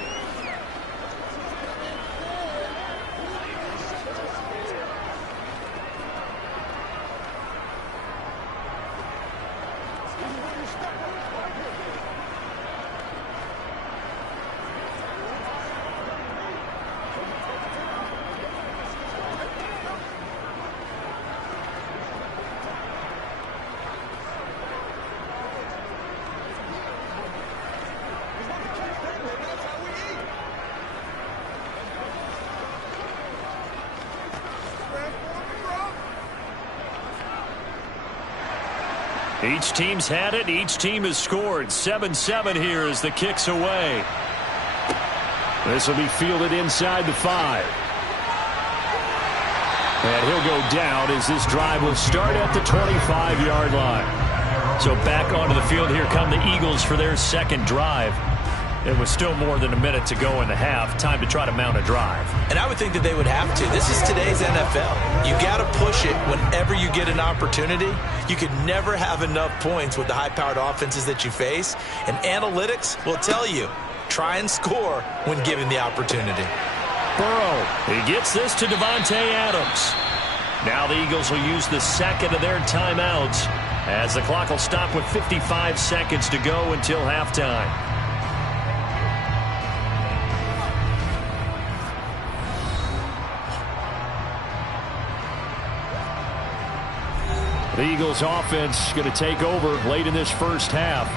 Each team's had it. Each team has scored. 7-7 here as the kick's away. This will be fielded inside the 5. And he'll go down as this drive will start at the 25-yard line. So back onto the field, here come the Eagles for their second drive. It was still more than a minute to go in the half. Time to try to mount a drive. And I would think that they would have to. This is today's NFL. You got to push it whenever you get an opportunity. You can never have enough points with the high-powered offenses that you face. And analytics will tell you, try and score when given the opportunity. Burrow, he gets this to Davante Adams. Now the Eagles will use the second of their timeouts as the clock will stop with 55 seconds to go until halftime. The Eagles offense going to take over late in this first half.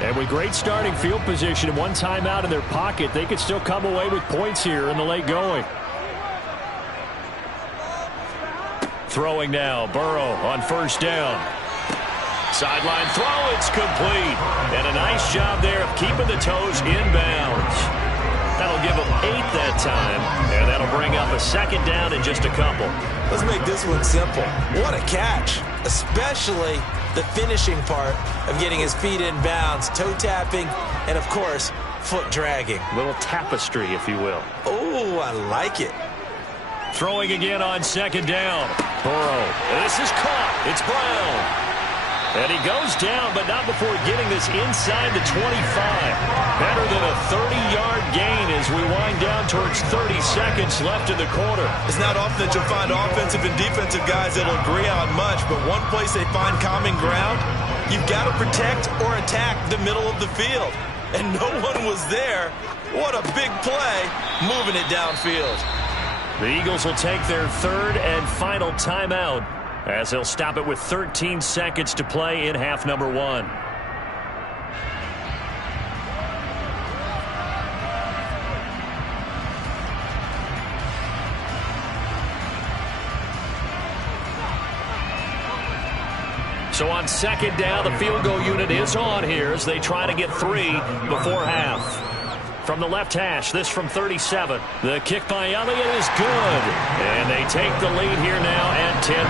And with great starting field position and one timeout in their pocket, they could still come away with points here in the late going. Throwing now, Burrow on first down. Sideline throw, it's complete. And a nice job there of keeping the toes inbounds. That'll give them 8 that time, and that'll bring up a second down in just a couple. Let's make this one simple. What a catch, especially the finishing part of getting his feet in bounds, toe tapping, and, of course, foot dragging. Little tapestry, if you will. Oh, I like it. Throwing again on second down. Burrow. This is caught. It's Brown. And he goes down, but not before getting this inside the 25. Better than a 30-yard gain as we wind down towards 30 seconds left in the quarter. It's not often that you'll find offensive and defensive guys that'll agree on much, but one place they find common ground, you've got to protect or attack the middle of the field. And no one was there. What a big play, moving it downfield. The Eagles will take their third and final timeout as they'll stop it with 13 seconds to play in half number 1. So on second down, the field goal unit is on here as they try to get 3 before half. From the left hash, this from 37. The kick by Elliott is good. And they take the lead here now at 10-7.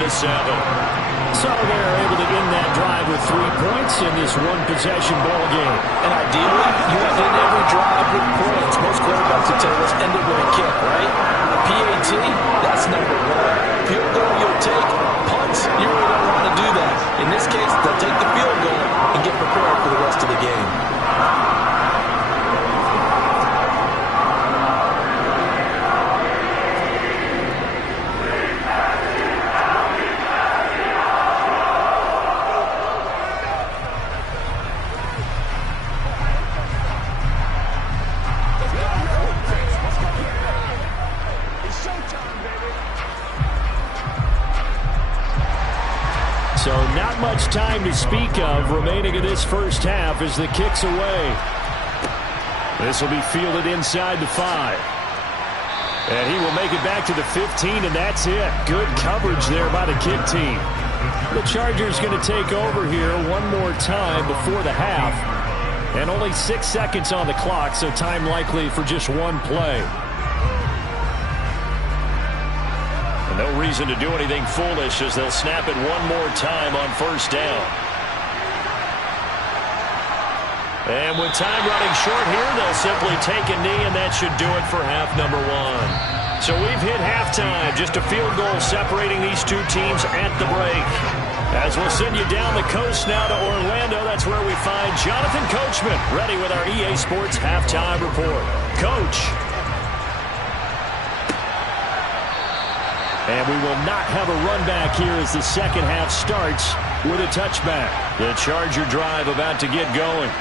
So they're able to end that drive with 3 points in this one-possession ball game. And ideally, you want to end every drive with points. Most quarterbacks would say, let's end it with a kick, right? A PAT, that's number 1. Field goal you'll take. Punts, you really don't want to do that. In this case, they'll take the field goal and get prepared for the rest of the game. So not much time to speak of remaining in this first half as the kick's away. This will be fielded inside the 5. And he will make it back to the 15, and that's it. Good coverage there by the kick team. The Chargers going to take over here one more time before the half. And only 6 seconds on the clock, so time likely for just one play. No reason to do anything foolish as they'll snap it one more time on first down. And with time running short here, they'll simply take a knee, and that should do it for half number 1. So we've hit halftime. Just a field goal separating these two teams at the break. As we'll send you down the coast now to Orlando, that's where we find Jonathan Coachman, ready with our EA Sports Halftime Report. Coach. And we will not have a run back here as the second half starts with a touchback. The Charger drive about to get going.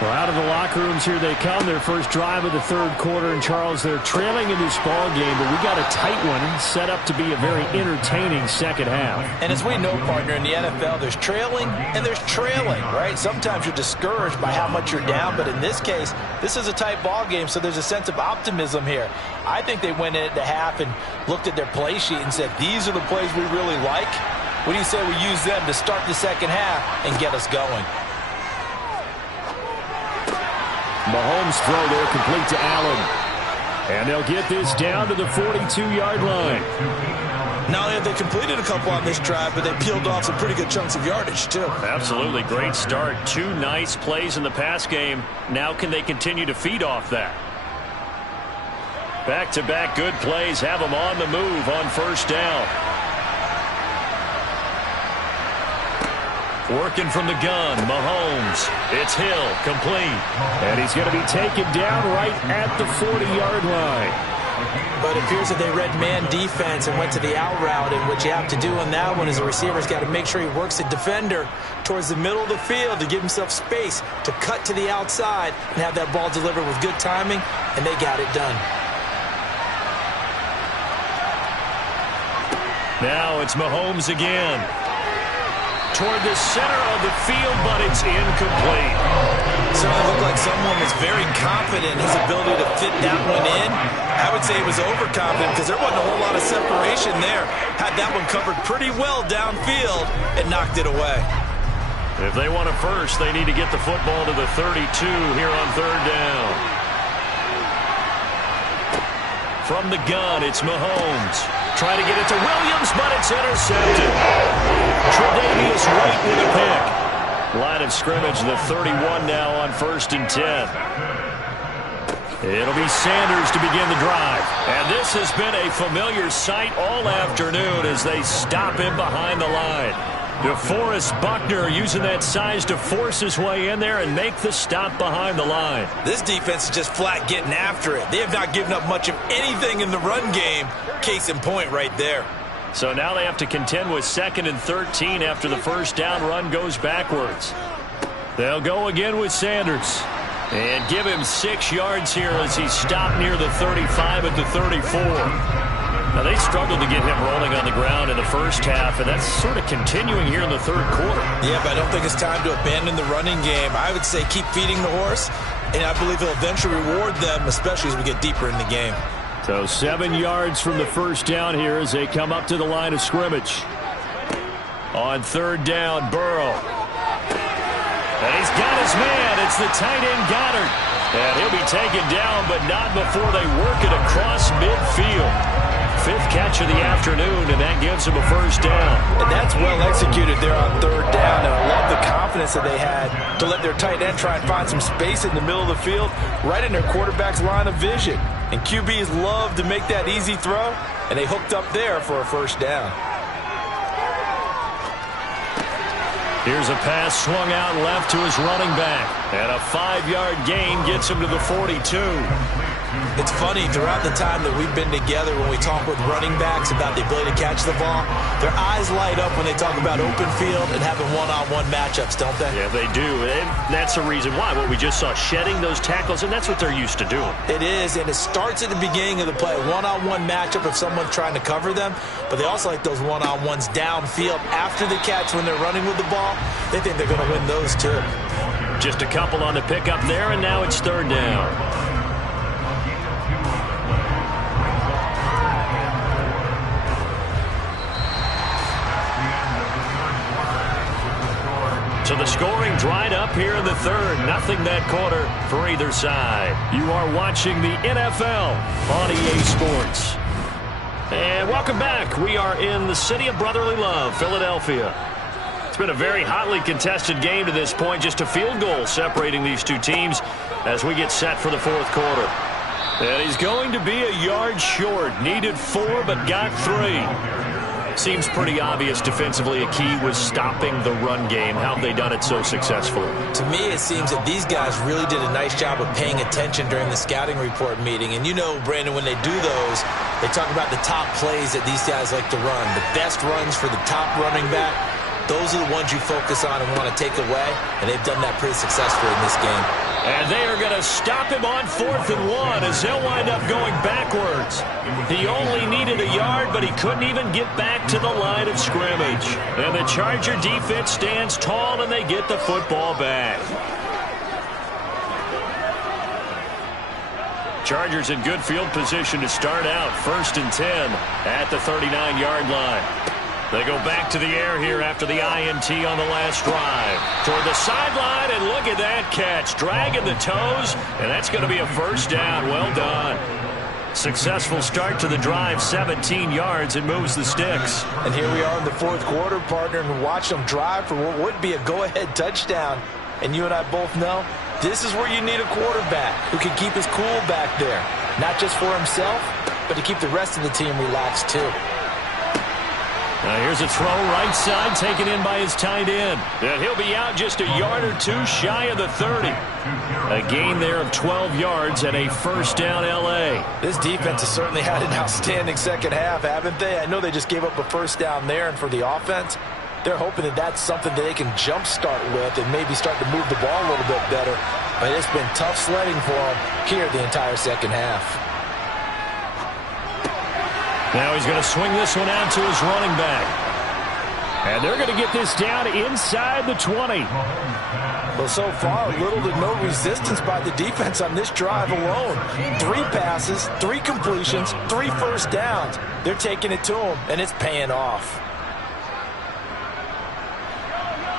Well, out of the locker rooms here they come. Their first drive of the third quarter. And, Charles, they're trailing in this ball game, but we got a tight one set up to be a very entertaining second half. And as we know, partner, in the NFL, there's trailing and there's trailing, right? Sometimes you're discouraged by how much you're down, but in this case, this is a tight ball game, so there's a sense of optimism here. I think they went into half and looked at their play sheet and said, these are the plays we really like. What do you say we use them to start the second half and get us going? Mahomes throw there complete to Allen. And they'll get this down to the 42-yard line. Not only have they completed a couple on this drive, but they peeled off some pretty good chunks of yardage, too. Absolutely. Great start. 2 nice plays in the pass game. Now can they continue to feed off that? Back-to-back good plays have them on the move on first down. Working from the gun, Mahomes. It's Hill, complete. And he's going to be taken down right at the 40-yard line. But it appears that they read man defense and went to the out route. And what you have to do on that one is the receiver's got to make sure he works the defender towards the middle of the field to give himself space to cut to the outside and have that ball delivered with good timing, and they got it done. Now it's Mahomes again. Toward the center of the field, but it's incomplete. Certainly looked like someone was very confident in his ability to fit that one in. I would say he was overconfident because there wasn't a whole lot of separation there. Had that one covered pretty well downfield and knocked it away. If they want a first, they need to get the football to the 32 here on third down. From the gun, it's Mahomes. Trying to get it to Williams, but it's intercepted. Tre'Davious White with a pick. Line of scrimmage, the 31 now on 1st and 10. It'll be Sanders to begin the drive. And this has been a familiar sight all afternoon as they stop him behind the line. DeForest Buckner using that size to force his way in there and make the stop behind the line. This defense is just flat getting after it. They have not given up much of anything in the run game. Case in point right there. So now they have to contend with 2nd and 13 after the first down run goes backwards. They'll go again with Sanders. And give him 6 yards here as he's stopped near the 35 at the 34. Now, they struggled to get him rolling on the ground in the first half, and that's sort of continuing here in the third quarter. Yeah, but I don't think it's time to abandon the running game. I would say keep feeding the horse, and I believe he'll eventually reward them, especially as we get deeper in the game. So 7 yards from the first down here as they come up to the line of scrimmage. On 3rd down, Burrow. And he's got his man. It's the tight end Goddard. And he'll be taken down, but not before they work it across midfield. 5th catch of the afternoon, and that gives him a first down. And that's well executed there on 3rd down, and I love the confidence that they had to let their tight end try and find some space in the middle of the field, right in their quarterback's line of vision. And QBs love to make that easy throw, and they hooked up there for a first down. Here's a pass swung out left to his running back. And a 5-yard gain gets him to the 42. It's funny, throughout the time that we've been together, when we talk with running backs about the ability to catch the ball, their eyes light up when they talk about open field and having one-on-one matchups, don't they? Yeah, they do. And that's the reason why. What we just saw, shedding those tackles, and that's what they're used to doing. It is, and it starts at the beginning of the play. One-on-one matchup if someone's trying to cover them, but they also like those one-on-ones downfield after the catch when they're running with the ball. They think they're going to win those, too. Just a couple on the pickup there, and now it's 3rd down. So the scoring dried up here in the 3rd. Nothing that quarter for either side. You are watching the NFL on EA Sports. And welcome back. We are in the city of brotherly love, Philadelphia. It's been a very hotly contested game to this point. Just a field goal separating these two teams as we get set for the 4th quarter. And he's going to be a yard short. Needed 4, but got 3. Seems pretty obvious defensively a key was stopping the run game. How have they done it so successfully? To me, it seems that these guys really did a nice job of paying attention during the scouting report meeting. And you know, Brandon, when they do those, they talk about the top plays that these guys like to run. The best runs for the top running back, those are the ones you focus on and want to take away. And they've done that pretty successfully in this game. And they are going to stop him on 4th and 1 as they'll wind up going backwards. He only needed a yard, but he couldn't even get back to the line of scrimmage. And the Charger defense stands tall, and they get the football back. Chargers in good field position to start out. 1st and 10 at the 39-yard line. They go back to the air here after the INT on the last drive. Toward the sideline, and look at that catch. Dragging the toes, and that's going to be a first down. Well done. Successful start to the drive, 17 yards, and moves the sticks. And here we are in the 4th quarter, partner, and watch them drive for what would be a go-ahead touchdown. And you and I both know this is where you need a quarterback who can keep his cool back there. Not just for himself, but to keep the rest of the team relaxed, too. Now here's a throw right side taken in by his tight end. And he'll be out just a yard or 2 shy of the 30. A gain there of 12 yards and a first down L.A. This defense has certainly had an outstanding second half, haven't they? I know they just gave up a first down there, and for the offense, they're hoping that that's something that they can jumpstart with and maybe start to move the ball a little bit better. But it's been tough sledding for them here the entire second half. Now he's going to swing this one out to his running back. And they're going to get this down inside the 20. Well, so far, little to no resistance by the defense on this drive alone. 3 passes, 3 completions, 3 first downs. They're taking it to them, and it's paying off.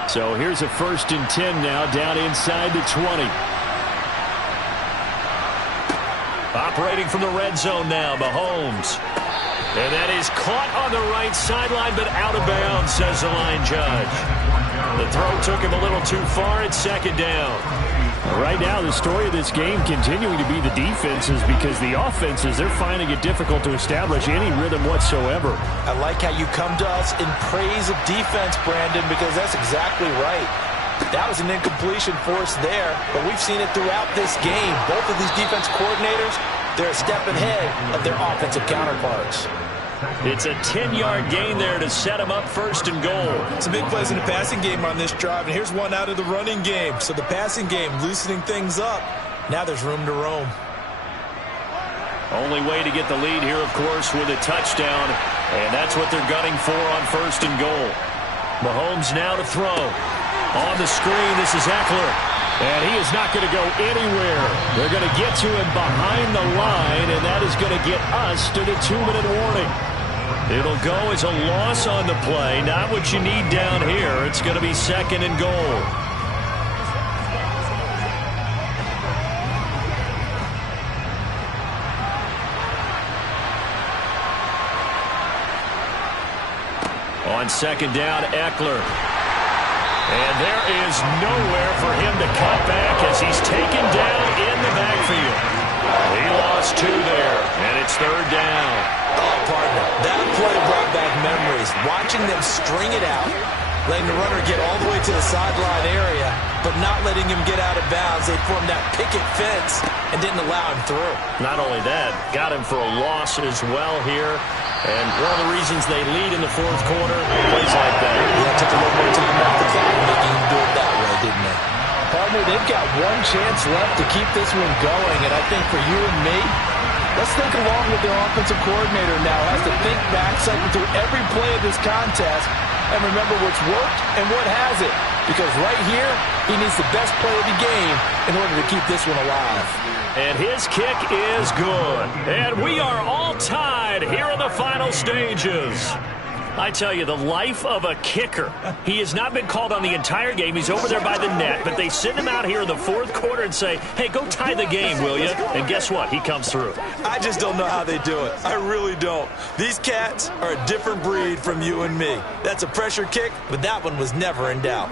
So here's a 1st and 10 now down inside the 20. Operating from the red zone now, Mahomes. And that is caught on the right sideline, but out of bounds, says the line judge. The throw took him a little too far. It's 2nd down. Right now, the story of this game continuing to be the defenses, because the offenses, they're finding it difficult to establish any rhythm whatsoever. I like how you come to us in praise of defense, Brandon, because that's exactly right. That was an incompletion forced there, but we've seen it throughout this game. Both of these defense coordinators, they're a step ahead of their offensive counterparts. It's a 10-yard gain there to set them up first and goal. Some big plays in the passing game on this drive, and here's one out of the running game. So the passing game loosening things up. Now there's room to roam. Only way to get the lead here, of course, with a touchdown, and that's what they're gunning for on first and goal. Mahomes now to throw. On the screen, this is Eckler. And he is not going to go anywhere. They're going to get to him behind the line, and that is going to get us to the 2-minute warning. It'll go as a loss on the play. Not what you need down here. It's going to be second and goal. On second down, Eckler. And there is nowhere for him to cut back as he's taken down in the backfield. He lost 2 there, and it's third down. Oh, partner, that play brought back memories. Watching them string it out, letting the runner get all the way to the sideline area, but not letting him get out of bounds. They formed that picket fence and didn't allow him through. Not only that, got him for a loss as well here. And one of the reasons they lead in the fourth quarter, plays like that. Yeah, it took a little more time off the clock, making him do it that way, didn't they? Partner, they've got one chance left to keep this one going, and I think for you and me, let's think along with their offensive coordinator now. Has to think back, cycle through every play of this contest, and remember what's worked and what hasn't. Because right here, he needs the best play of the game in order to keep this one alive. And his kick is good. And we are all tied here in the final stages. I tell you, the life of a kicker. He has not been called on the entire game. He's over there by the net, but they send him out here in the fourth quarter and say, hey, go tie the game, will you? And guess what? He comes through. I just don't know how they do it. I really don't. These cats are a different breed from you and me. That's a pressure kick, but that one was never in doubt.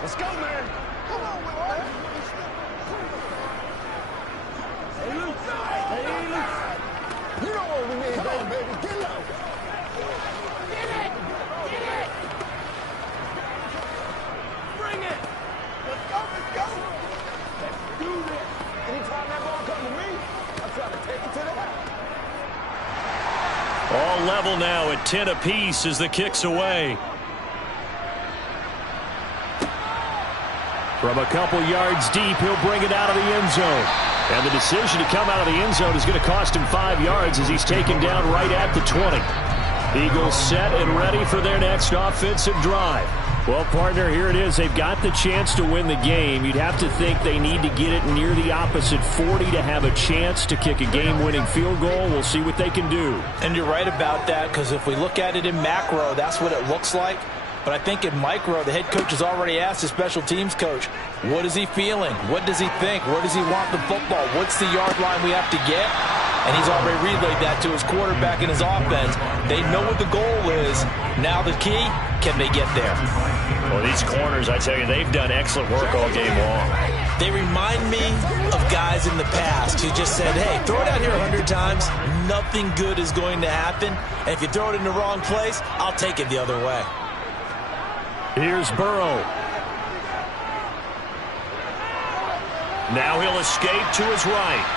Let's go, man. Come on, man. Hey, Luke. Hey, Luke. You know what we need, though, baby. Get low. Get it. Get it. Bring it. Let's go. Let's go. Let's do this. Anytime that ball comes to me, I try to take it to the house. All level now at 10 apiece as the kick's away. From a couple yards deep, he'll bring it out of the end zone. And the decision to come out of the end zone is going to cost him 5 yards as he's taken down right at the 20. Eagles set and ready for their next offensive drive. Well, partner, here it is. They've got the chance to win the game. You'd have to think they need to get it near the opposite 40 to have a chance to kick a game-winning field goal. We'll see what they can do. And you're right about that, because if we look at it in macro, that's what it looks like. But I think in micro, the head coach has already asked his special teams coach, what is he feeling? What does he think? Where does he want the football? What's the yard line we have to get? And he's already relayed that to his quarterback and his offense. They know what the goal is. Now the key, can they get there? Well, these corners, I tell you, they've done excellent work all game long. They remind me of guys in the past who just said, hey, throw it out here 100 times. Nothing good is going to happen. And if you throw it in the wrong place, I'll take it the other way. Here's Burrow. Now he'll escape to his right.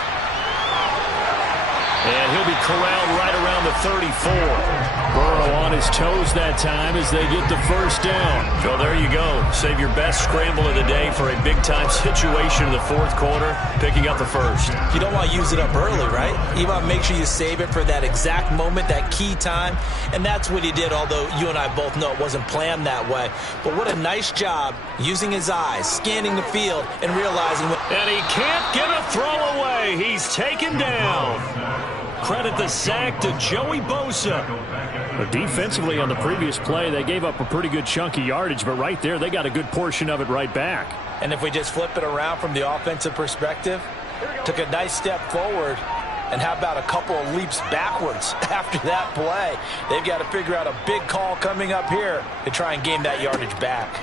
And he'll be corralled right around the 34. Burrow on his toes that time as they get the first down. Well, there you go. Save your best scramble of the day for a big-time situation in the fourth quarter, picking up the first. You don't want to use it up early, right? You want to make sure you save it for that exact moment, that key time. And that's what he did, although you and I both know it wasn't planned that way. But what a nice job using his eyes, scanning the field, and realizing what... And he can't get a throw away. He's taken down. Credit the sack to Joey Bosa. But defensively on the previous play, they gave up a pretty good chunk of yardage, but right there, they got a good portion of it right back. And if we just flip it around from the offensive perspective, took a nice step forward, and how about a couple of leaps backwards after that play? They've got to figure out a big call coming up here to try and gain that yardage back.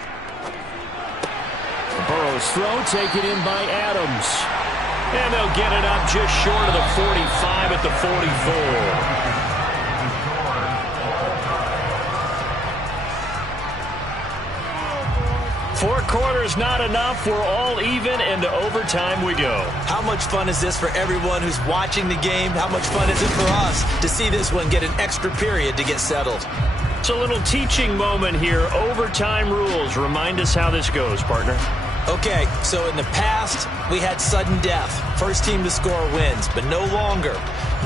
Burrow's throw taken in by Adams. And they'll get it up just short of the 45 at the 44. 4 quarters not enough. We're all even, and to overtime we go. How much fun is this for everyone who's watching the game? How much fun is it for us to see this one get an extra period to get settled? It's a little teaching moment here. Overtime rules. Remind us how this goes, partner. Okay, so in the past, we had sudden death. First team to score wins, but no longer.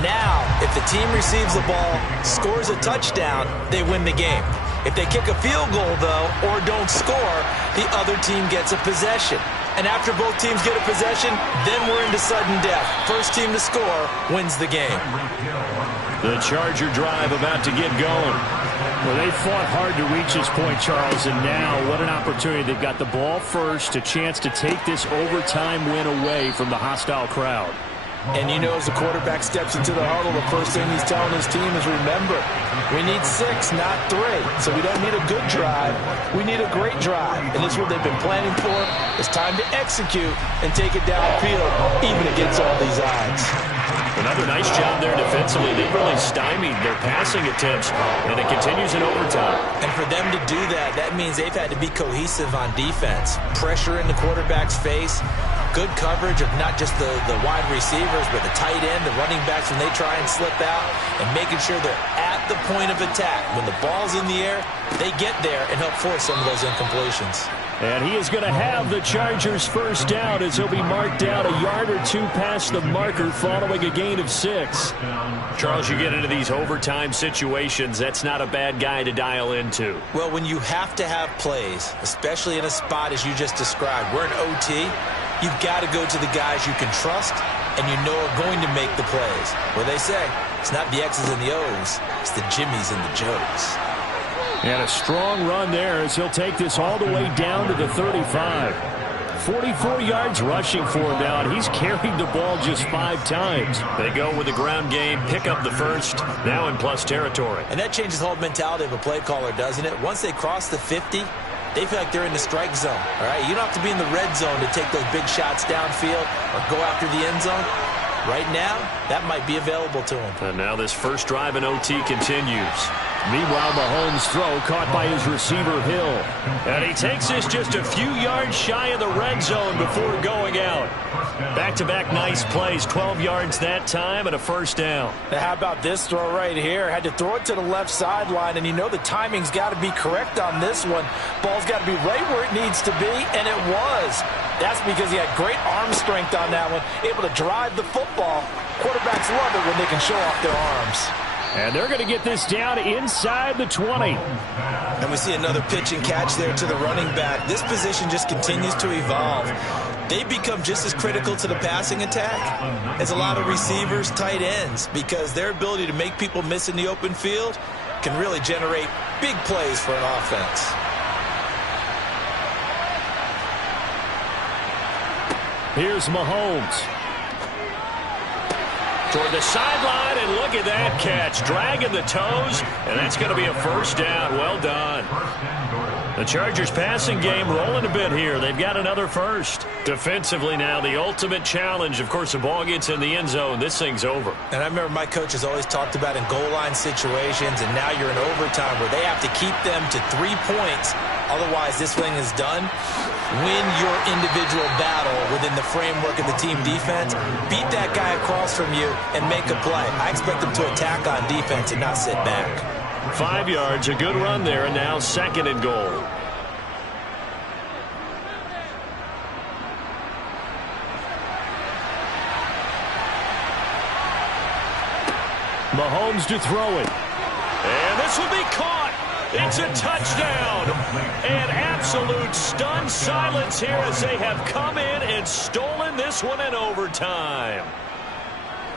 Now, if the team receives the ball, scores a touchdown, they win the game. If they kick a field goal, though, or don't score, the other team gets a possession. And after both teams get a possession, then we're into sudden death. First team to score wins the game. The Charger drive about to get going. Well, they fought hard to reach this point, Charles, and now what an opportunity. They've got the ball first, a chance to take this overtime win away from the hostile crowd. And you know, as the quarterback steps into the huddle, the first thing he's telling his team is, remember, we need 6, not 3. So we don't need a good drive. We need a great drive. And this is what they've been planning for. It's time to execute and take it downfield, even against all these odds. Another nice job there defensively. They've really stymied their passing attempts, and it continues in overtime. And for them to do that, that means they've had to be cohesive on defense. Pressure in the quarterback's face. Good coverage of not just the wide receivers, but the tight end, the running backs when they try and slip out, and making sure they're at the point of attack. When the ball's in the air, they get there and help force some of those incompletions. And he is going to have the Chargers first down as he'll be marked out a yard or 2 past the marker following a gain of 6. Charles, you get into these overtime situations, that's not a bad guy to dial into. Well, when you have to have plays, especially in a spot as you just described, we're in OT, you've got to go to the guys you can trust and you know are going to make the plays. What they say, it's not the X's and the O's, it's the Jimmies and the Joes. And a strong run there as he'll take this all the way down to the 35. 44 yards rushing for him now, and he's carried the ball just 5 times. They go with the ground game, pick up the first, now in plus territory. And that changes the whole mentality of a play caller, doesn't it? Once they cross the 50, they feel like they're in the strike zone. All right, you don't have to be in the red zone to take those big shots downfield or go after the end zone. Right now, that might be available to him. And now this first drive in OT continues. Meanwhile, Mahomes' throw caught by his receiver, Hill. And he takes this just a few yards shy of the red zone before going out. Back-to-back nice plays, 12 yards that time and a first down. Now, how about this throw right here? Had to throw it to the left sideline, and you know the timing's got to be correct on this one. Ball's got to be right where it needs to be, and it was. That's because he had great arm strength on that one, able to drive the football. Quarterbacks love it when they can show off their arms. And they're going to get this down inside the 20. And we see another pitch and catch there to the running back. This position just continues to evolve. They become just as critical to the passing attack as a lot of receivers, tight ends, because their ability to make people miss in the open field can really generate big plays for an offense. Here's Mahomes. Toward the sideline, and look at that catch. Dragging the toes, and that's going to be a first down. Well done. The Chargers passing game rolling a bit here. They've got another first. Defensively now, the ultimate challenge. Of course, the ball gets in the end zone. This thing's over. And I remember my coaches always talked about in goal line situations, and now you're in overtime where they have to keep them to 3 points. Otherwise, this thing is done. Win your individual battle within the framework of the team defense. Beat that guy across from you and make a play. I expect them to attack on defense and not sit back. 5 yards, a good run there, and now 2nd and goal. Mahomes to throw it. And this will be caught. It's a touchdown. And absolute stunned silence here as they have come in and stolen this one in overtime.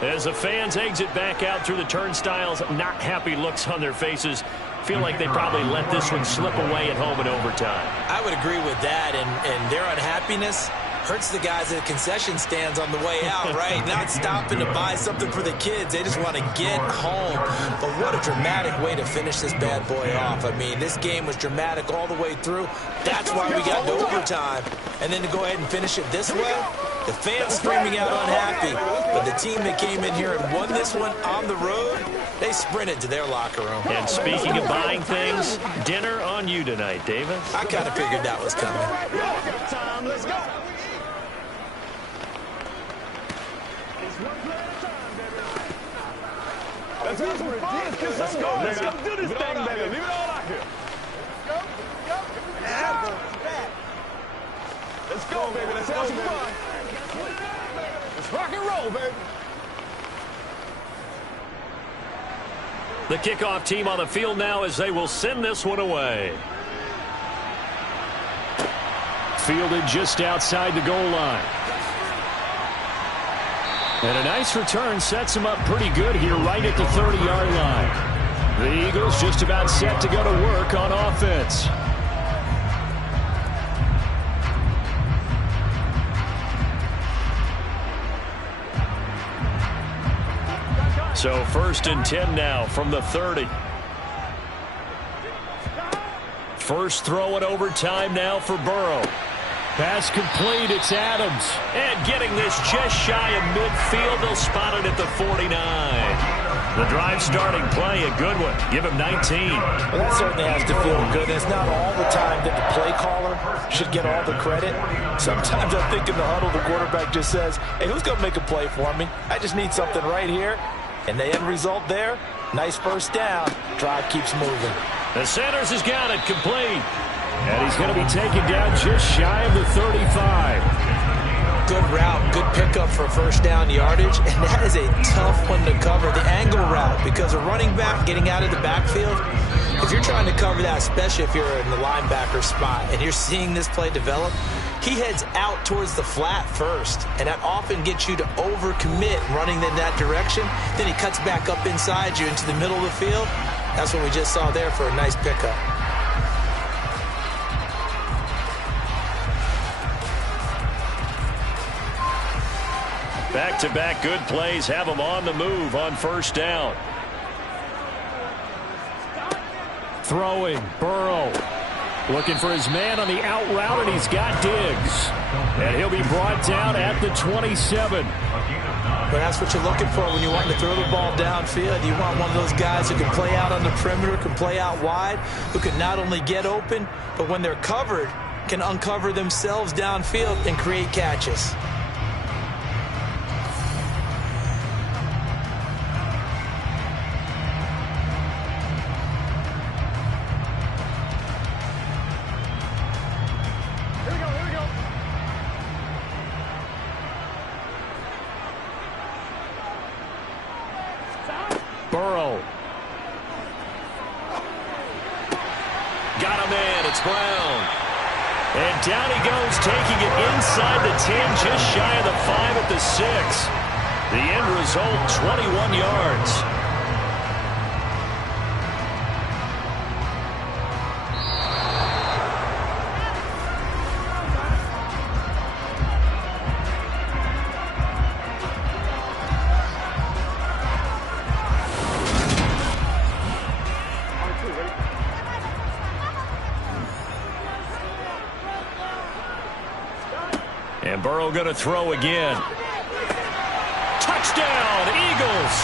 As the fans exit back out through the turnstiles, not happy looks on their faces. Feel like they probably let this one slip away at home in overtime. I would agree with that, and their unhappiness Hurts the guys at the concession stands on the way out, right? Not stopping to buy something for the kids. They just want to get home. But what a dramatic way to finish this bad boy off. I mean, this game was dramatic all the way through. That's why we got to overtime. And then to go ahead and finish it this way, the fans screaming out unhappy. But the team that came in here and won this one on the road, they sprinted to their locker room. And speaking of buying things, dinner on you tonight, Davis. I kind of figured that was coming. Let's go. Let's go. Let's go do this thing, baby. Leave it all out here. Let's go, baby. Let's have some fun. Let's rock and roll, baby. The kickoff team on the field now as they will send this one away. Fielded just outside the goal line. And a nice return sets him up pretty good here right at the 30-yard line. The Eagles just about set to go to work on offense. So 1st and 10 now from the 30. First throw in overtime now for Burrow. Pass complete, it's Adams. And getting this just shy of midfield, they'll spot it at the 49. The drive starting play, a good one. Give him 19. Well, that certainly has to feel good. It's not all the time that the play caller should get all the credit. Sometimes I think in the huddle, the quarterback just says, hey, who's going to make a play for me? I just need something right here. And the end result there, nice first down. Drive keeps moving. The Sanders has got it complete. And he's going to be taken down just shy of the 35. Good route, good pickup for first down yardage, and that is a tough one to cover, the angle route, because a running back getting out of the backfield, if you're trying to cover that, especially if you're in the linebacker spot and you're seeing this play develop, he heads out towards the flat first, and that often gets you to overcommit running in that direction. Then he cuts back up inside you into the middle of the field. That's what we just saw there for a nice pickup. Back-to-back good plays have him on the move on first down. Throwing, Burrow. Looking for his man on the out route, and he's got Diggs. And he'll be brought down at the 27. But that's what you're looking for when you want to throw the ball downfield. You want one of those guys who can play out on the perimeter, can play out wide, who can not only get open, but when they're covered, can uncover themselves downfield and create catches. Burrow. Got a man. It's Brown. And down he goes, taking it inside the 10, just shy of the 5 at the 6. The end result, 21 yards. And Burrow going to throw again. Touchdown, Eagles.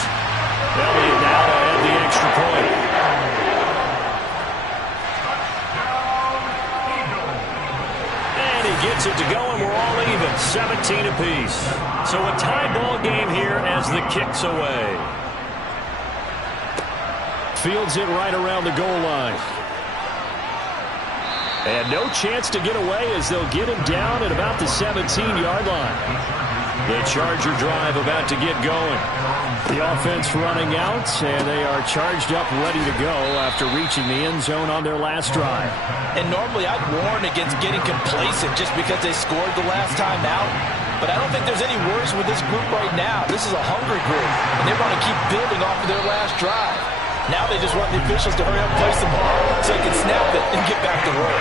They'll be now to add the extra point. And he gets it to go, and we're all even, 17 apiece. So a tie ball game here as the kick's away. Fields it right around the goal line. And no chance to get away as they'll get him down at about the 17-yard line. The Charger drive about to get going. The offense running out, and they are charged up, ready to go after reaching the end zone on their last drive. And normally I'd warn against getting complacent just because they scored the last time out. But I don't think there's any worries with this group right now. This is a hungry group, and they want to keep building off of their last drive. Now they just want the officials to hurry up and play some ball so they can snap it and get back to work.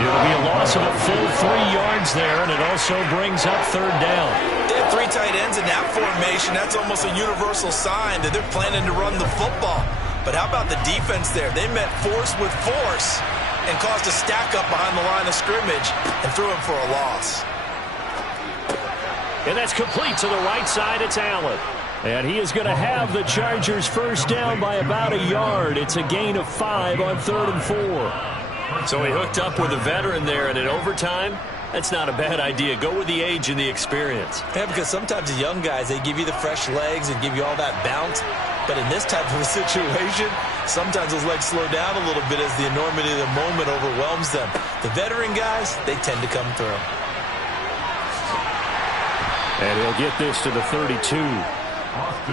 It'll be a loss of a full 3 yards there, and it also brings up third down. They have 3 tight ends in that formation. That's almost a universal sign that they're planning to run the football. But how about the defense there? They met force with force and caused a stack up behind the line of scrimmage and threw him for a loss. And that's complete to the right side. It's Allen. And he is going to have the Chargers first down by about a yard. It's a gain of 5 on 3rd and 4. So he hooked up with a veteran there, and in overtime, that's not a bad idea. Go with the age and the experience. Yeah, because sometimes the young guys, they give you the fresh legs and give you all that bounce. But in this type of a situation, sometimes those legs slow down a little bit as the enormity of the moment overwhelms them. The veteran guys, they tend to come through. And he'll get this to the 32.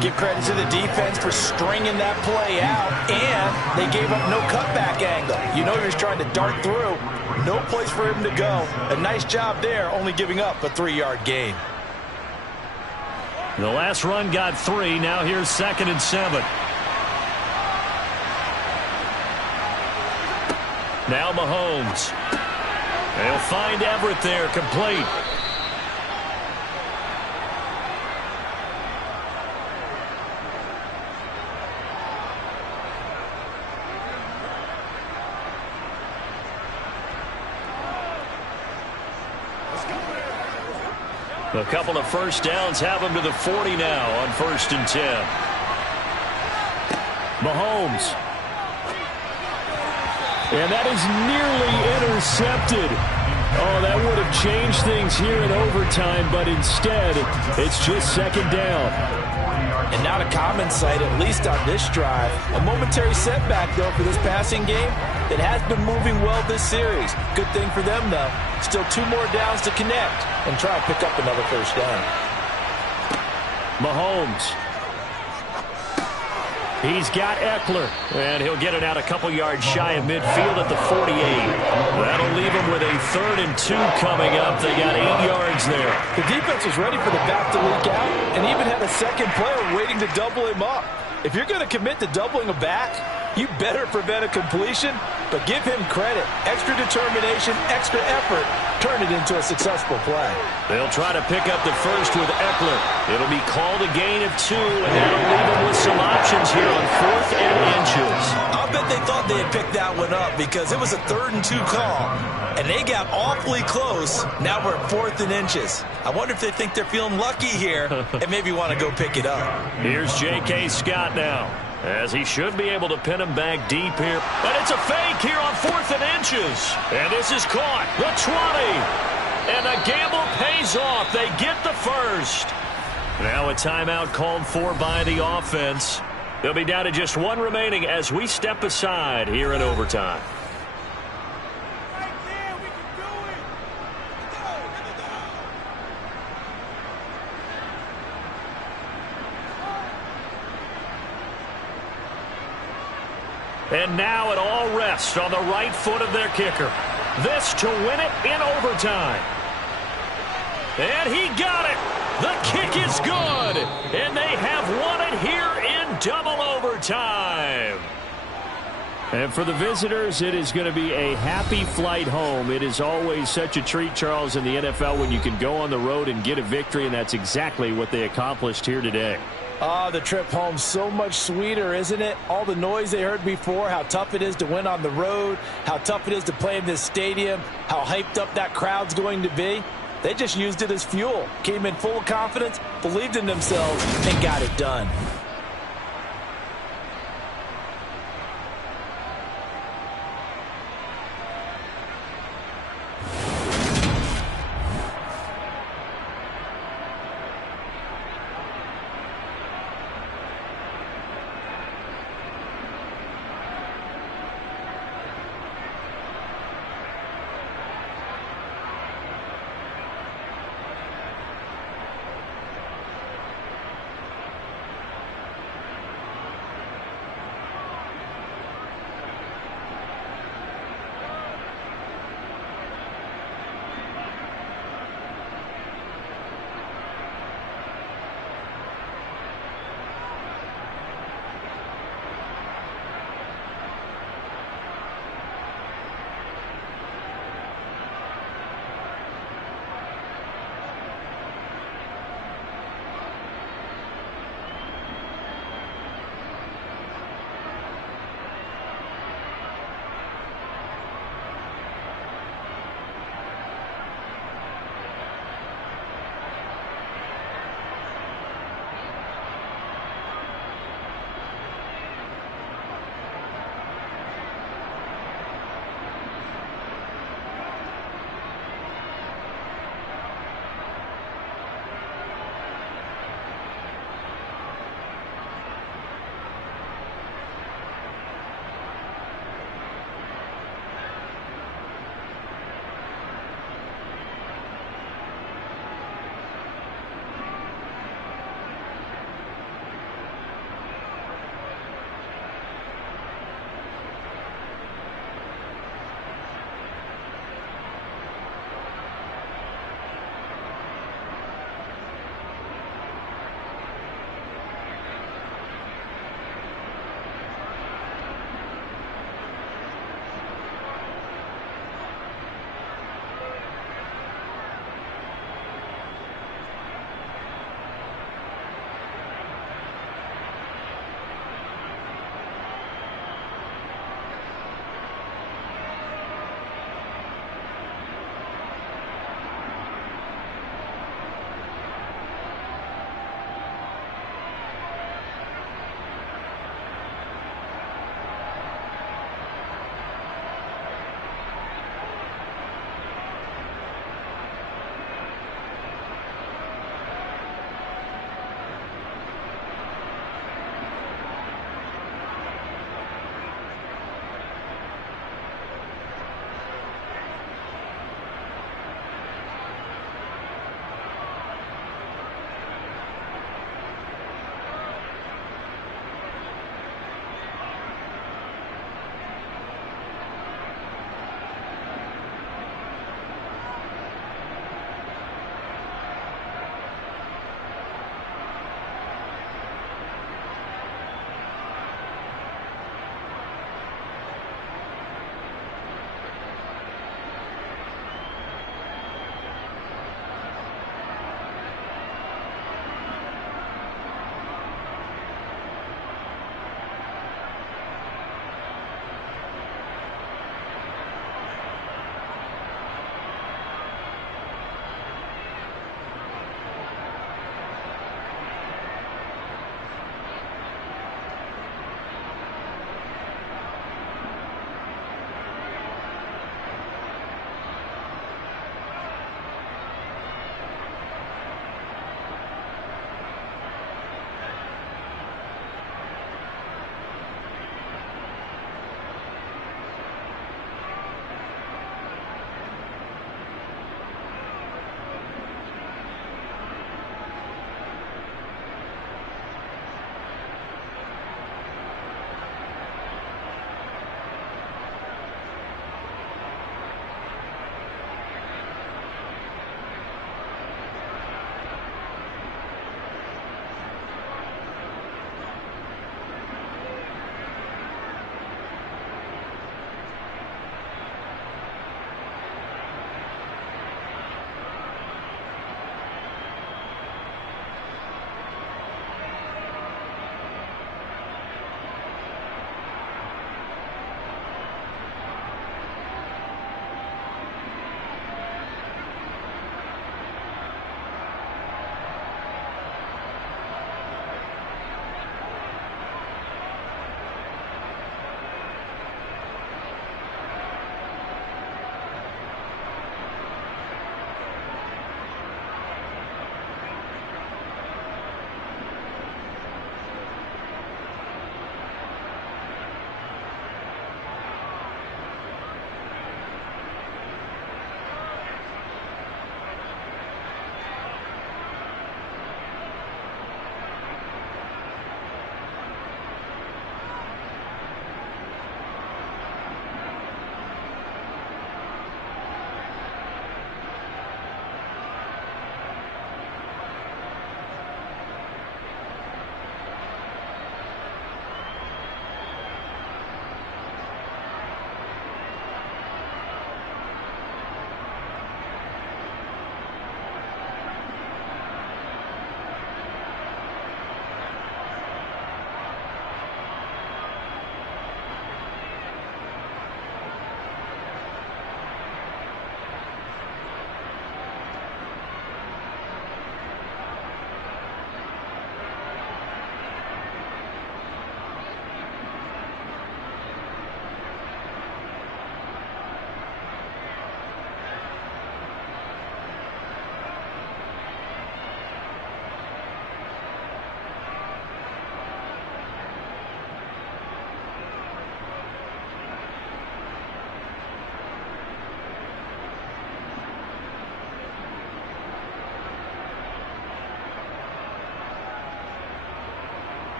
Give credit to the defense for stringing that play out, and they gave up no cutback angle. You know he was trying to dart through. No place for him to go. A nice job there, only giving up a 3-yard gain. The last run got 3. Now here's 2nd and 7. Now Mahomes. They'll find Everett there, complete. A couple of first downs have him to the 40 now on 1st and 10. Mahomes. And that is nearly intercepted. Oh, that would have changed things here in overtime, but instead, it's just 2nd down. And not a common sight, at least on this drive. A momentary setback, though, for this passing game that has been moving well this series. Good thing for them, though. Still 2 more downs to connect and try and pick up another first down. Mahomes. He's got Eckler, and he'll get it out a couple yards shy of midfield at the 48. That'll leave him with a 3rd and 2 coming up. They got 8 yards there. The defense was ready for the back to leak out and even had a second player waiting to double him up. If you're going to commit to doubling a back, you better prevent a completion, but give him credit. Extra determination, extra effort, turn it into a successful play. They'll try to pick up the first with Eckler. It'll be called a gain of 2, and that'll leave them with some options here on 4th and inches. I'll bet they thought they had picked that one up because it was a 3rd and 2 call, and they got awfully close. Now we're at 4th and inches. I wonder if they think they're feeling lucky here and maybe want to go pick it up. Here's J.K. Scott now, as he should be able to pin him back deep here. But it's a fake here on 4th and inches. And this is caught. The 20. And the gamble pays off. They get the first. Now a timeout called for by the offense. They'll be down to just 1 remaining as we step aside here in overtime. And now it all rests on the right foot of their kicker. This to win it in overtime. And he got it. The kick is good. And they have won it here in double overtime. And for the visitors, it is going to be a happy flight home. It is always such a treat, Charles, in the NFL when you can go on the road and get a victory, and that's exactly what they accomplished here today. The trip home so much sweeter, isn't it? All the noise they heard before, how tough it is to win on the road, how tough it is to play in this stadium, how hyped up that crowd's going to be. They just used it as fuel, came in full of confidence, believed in themselves, and got it done.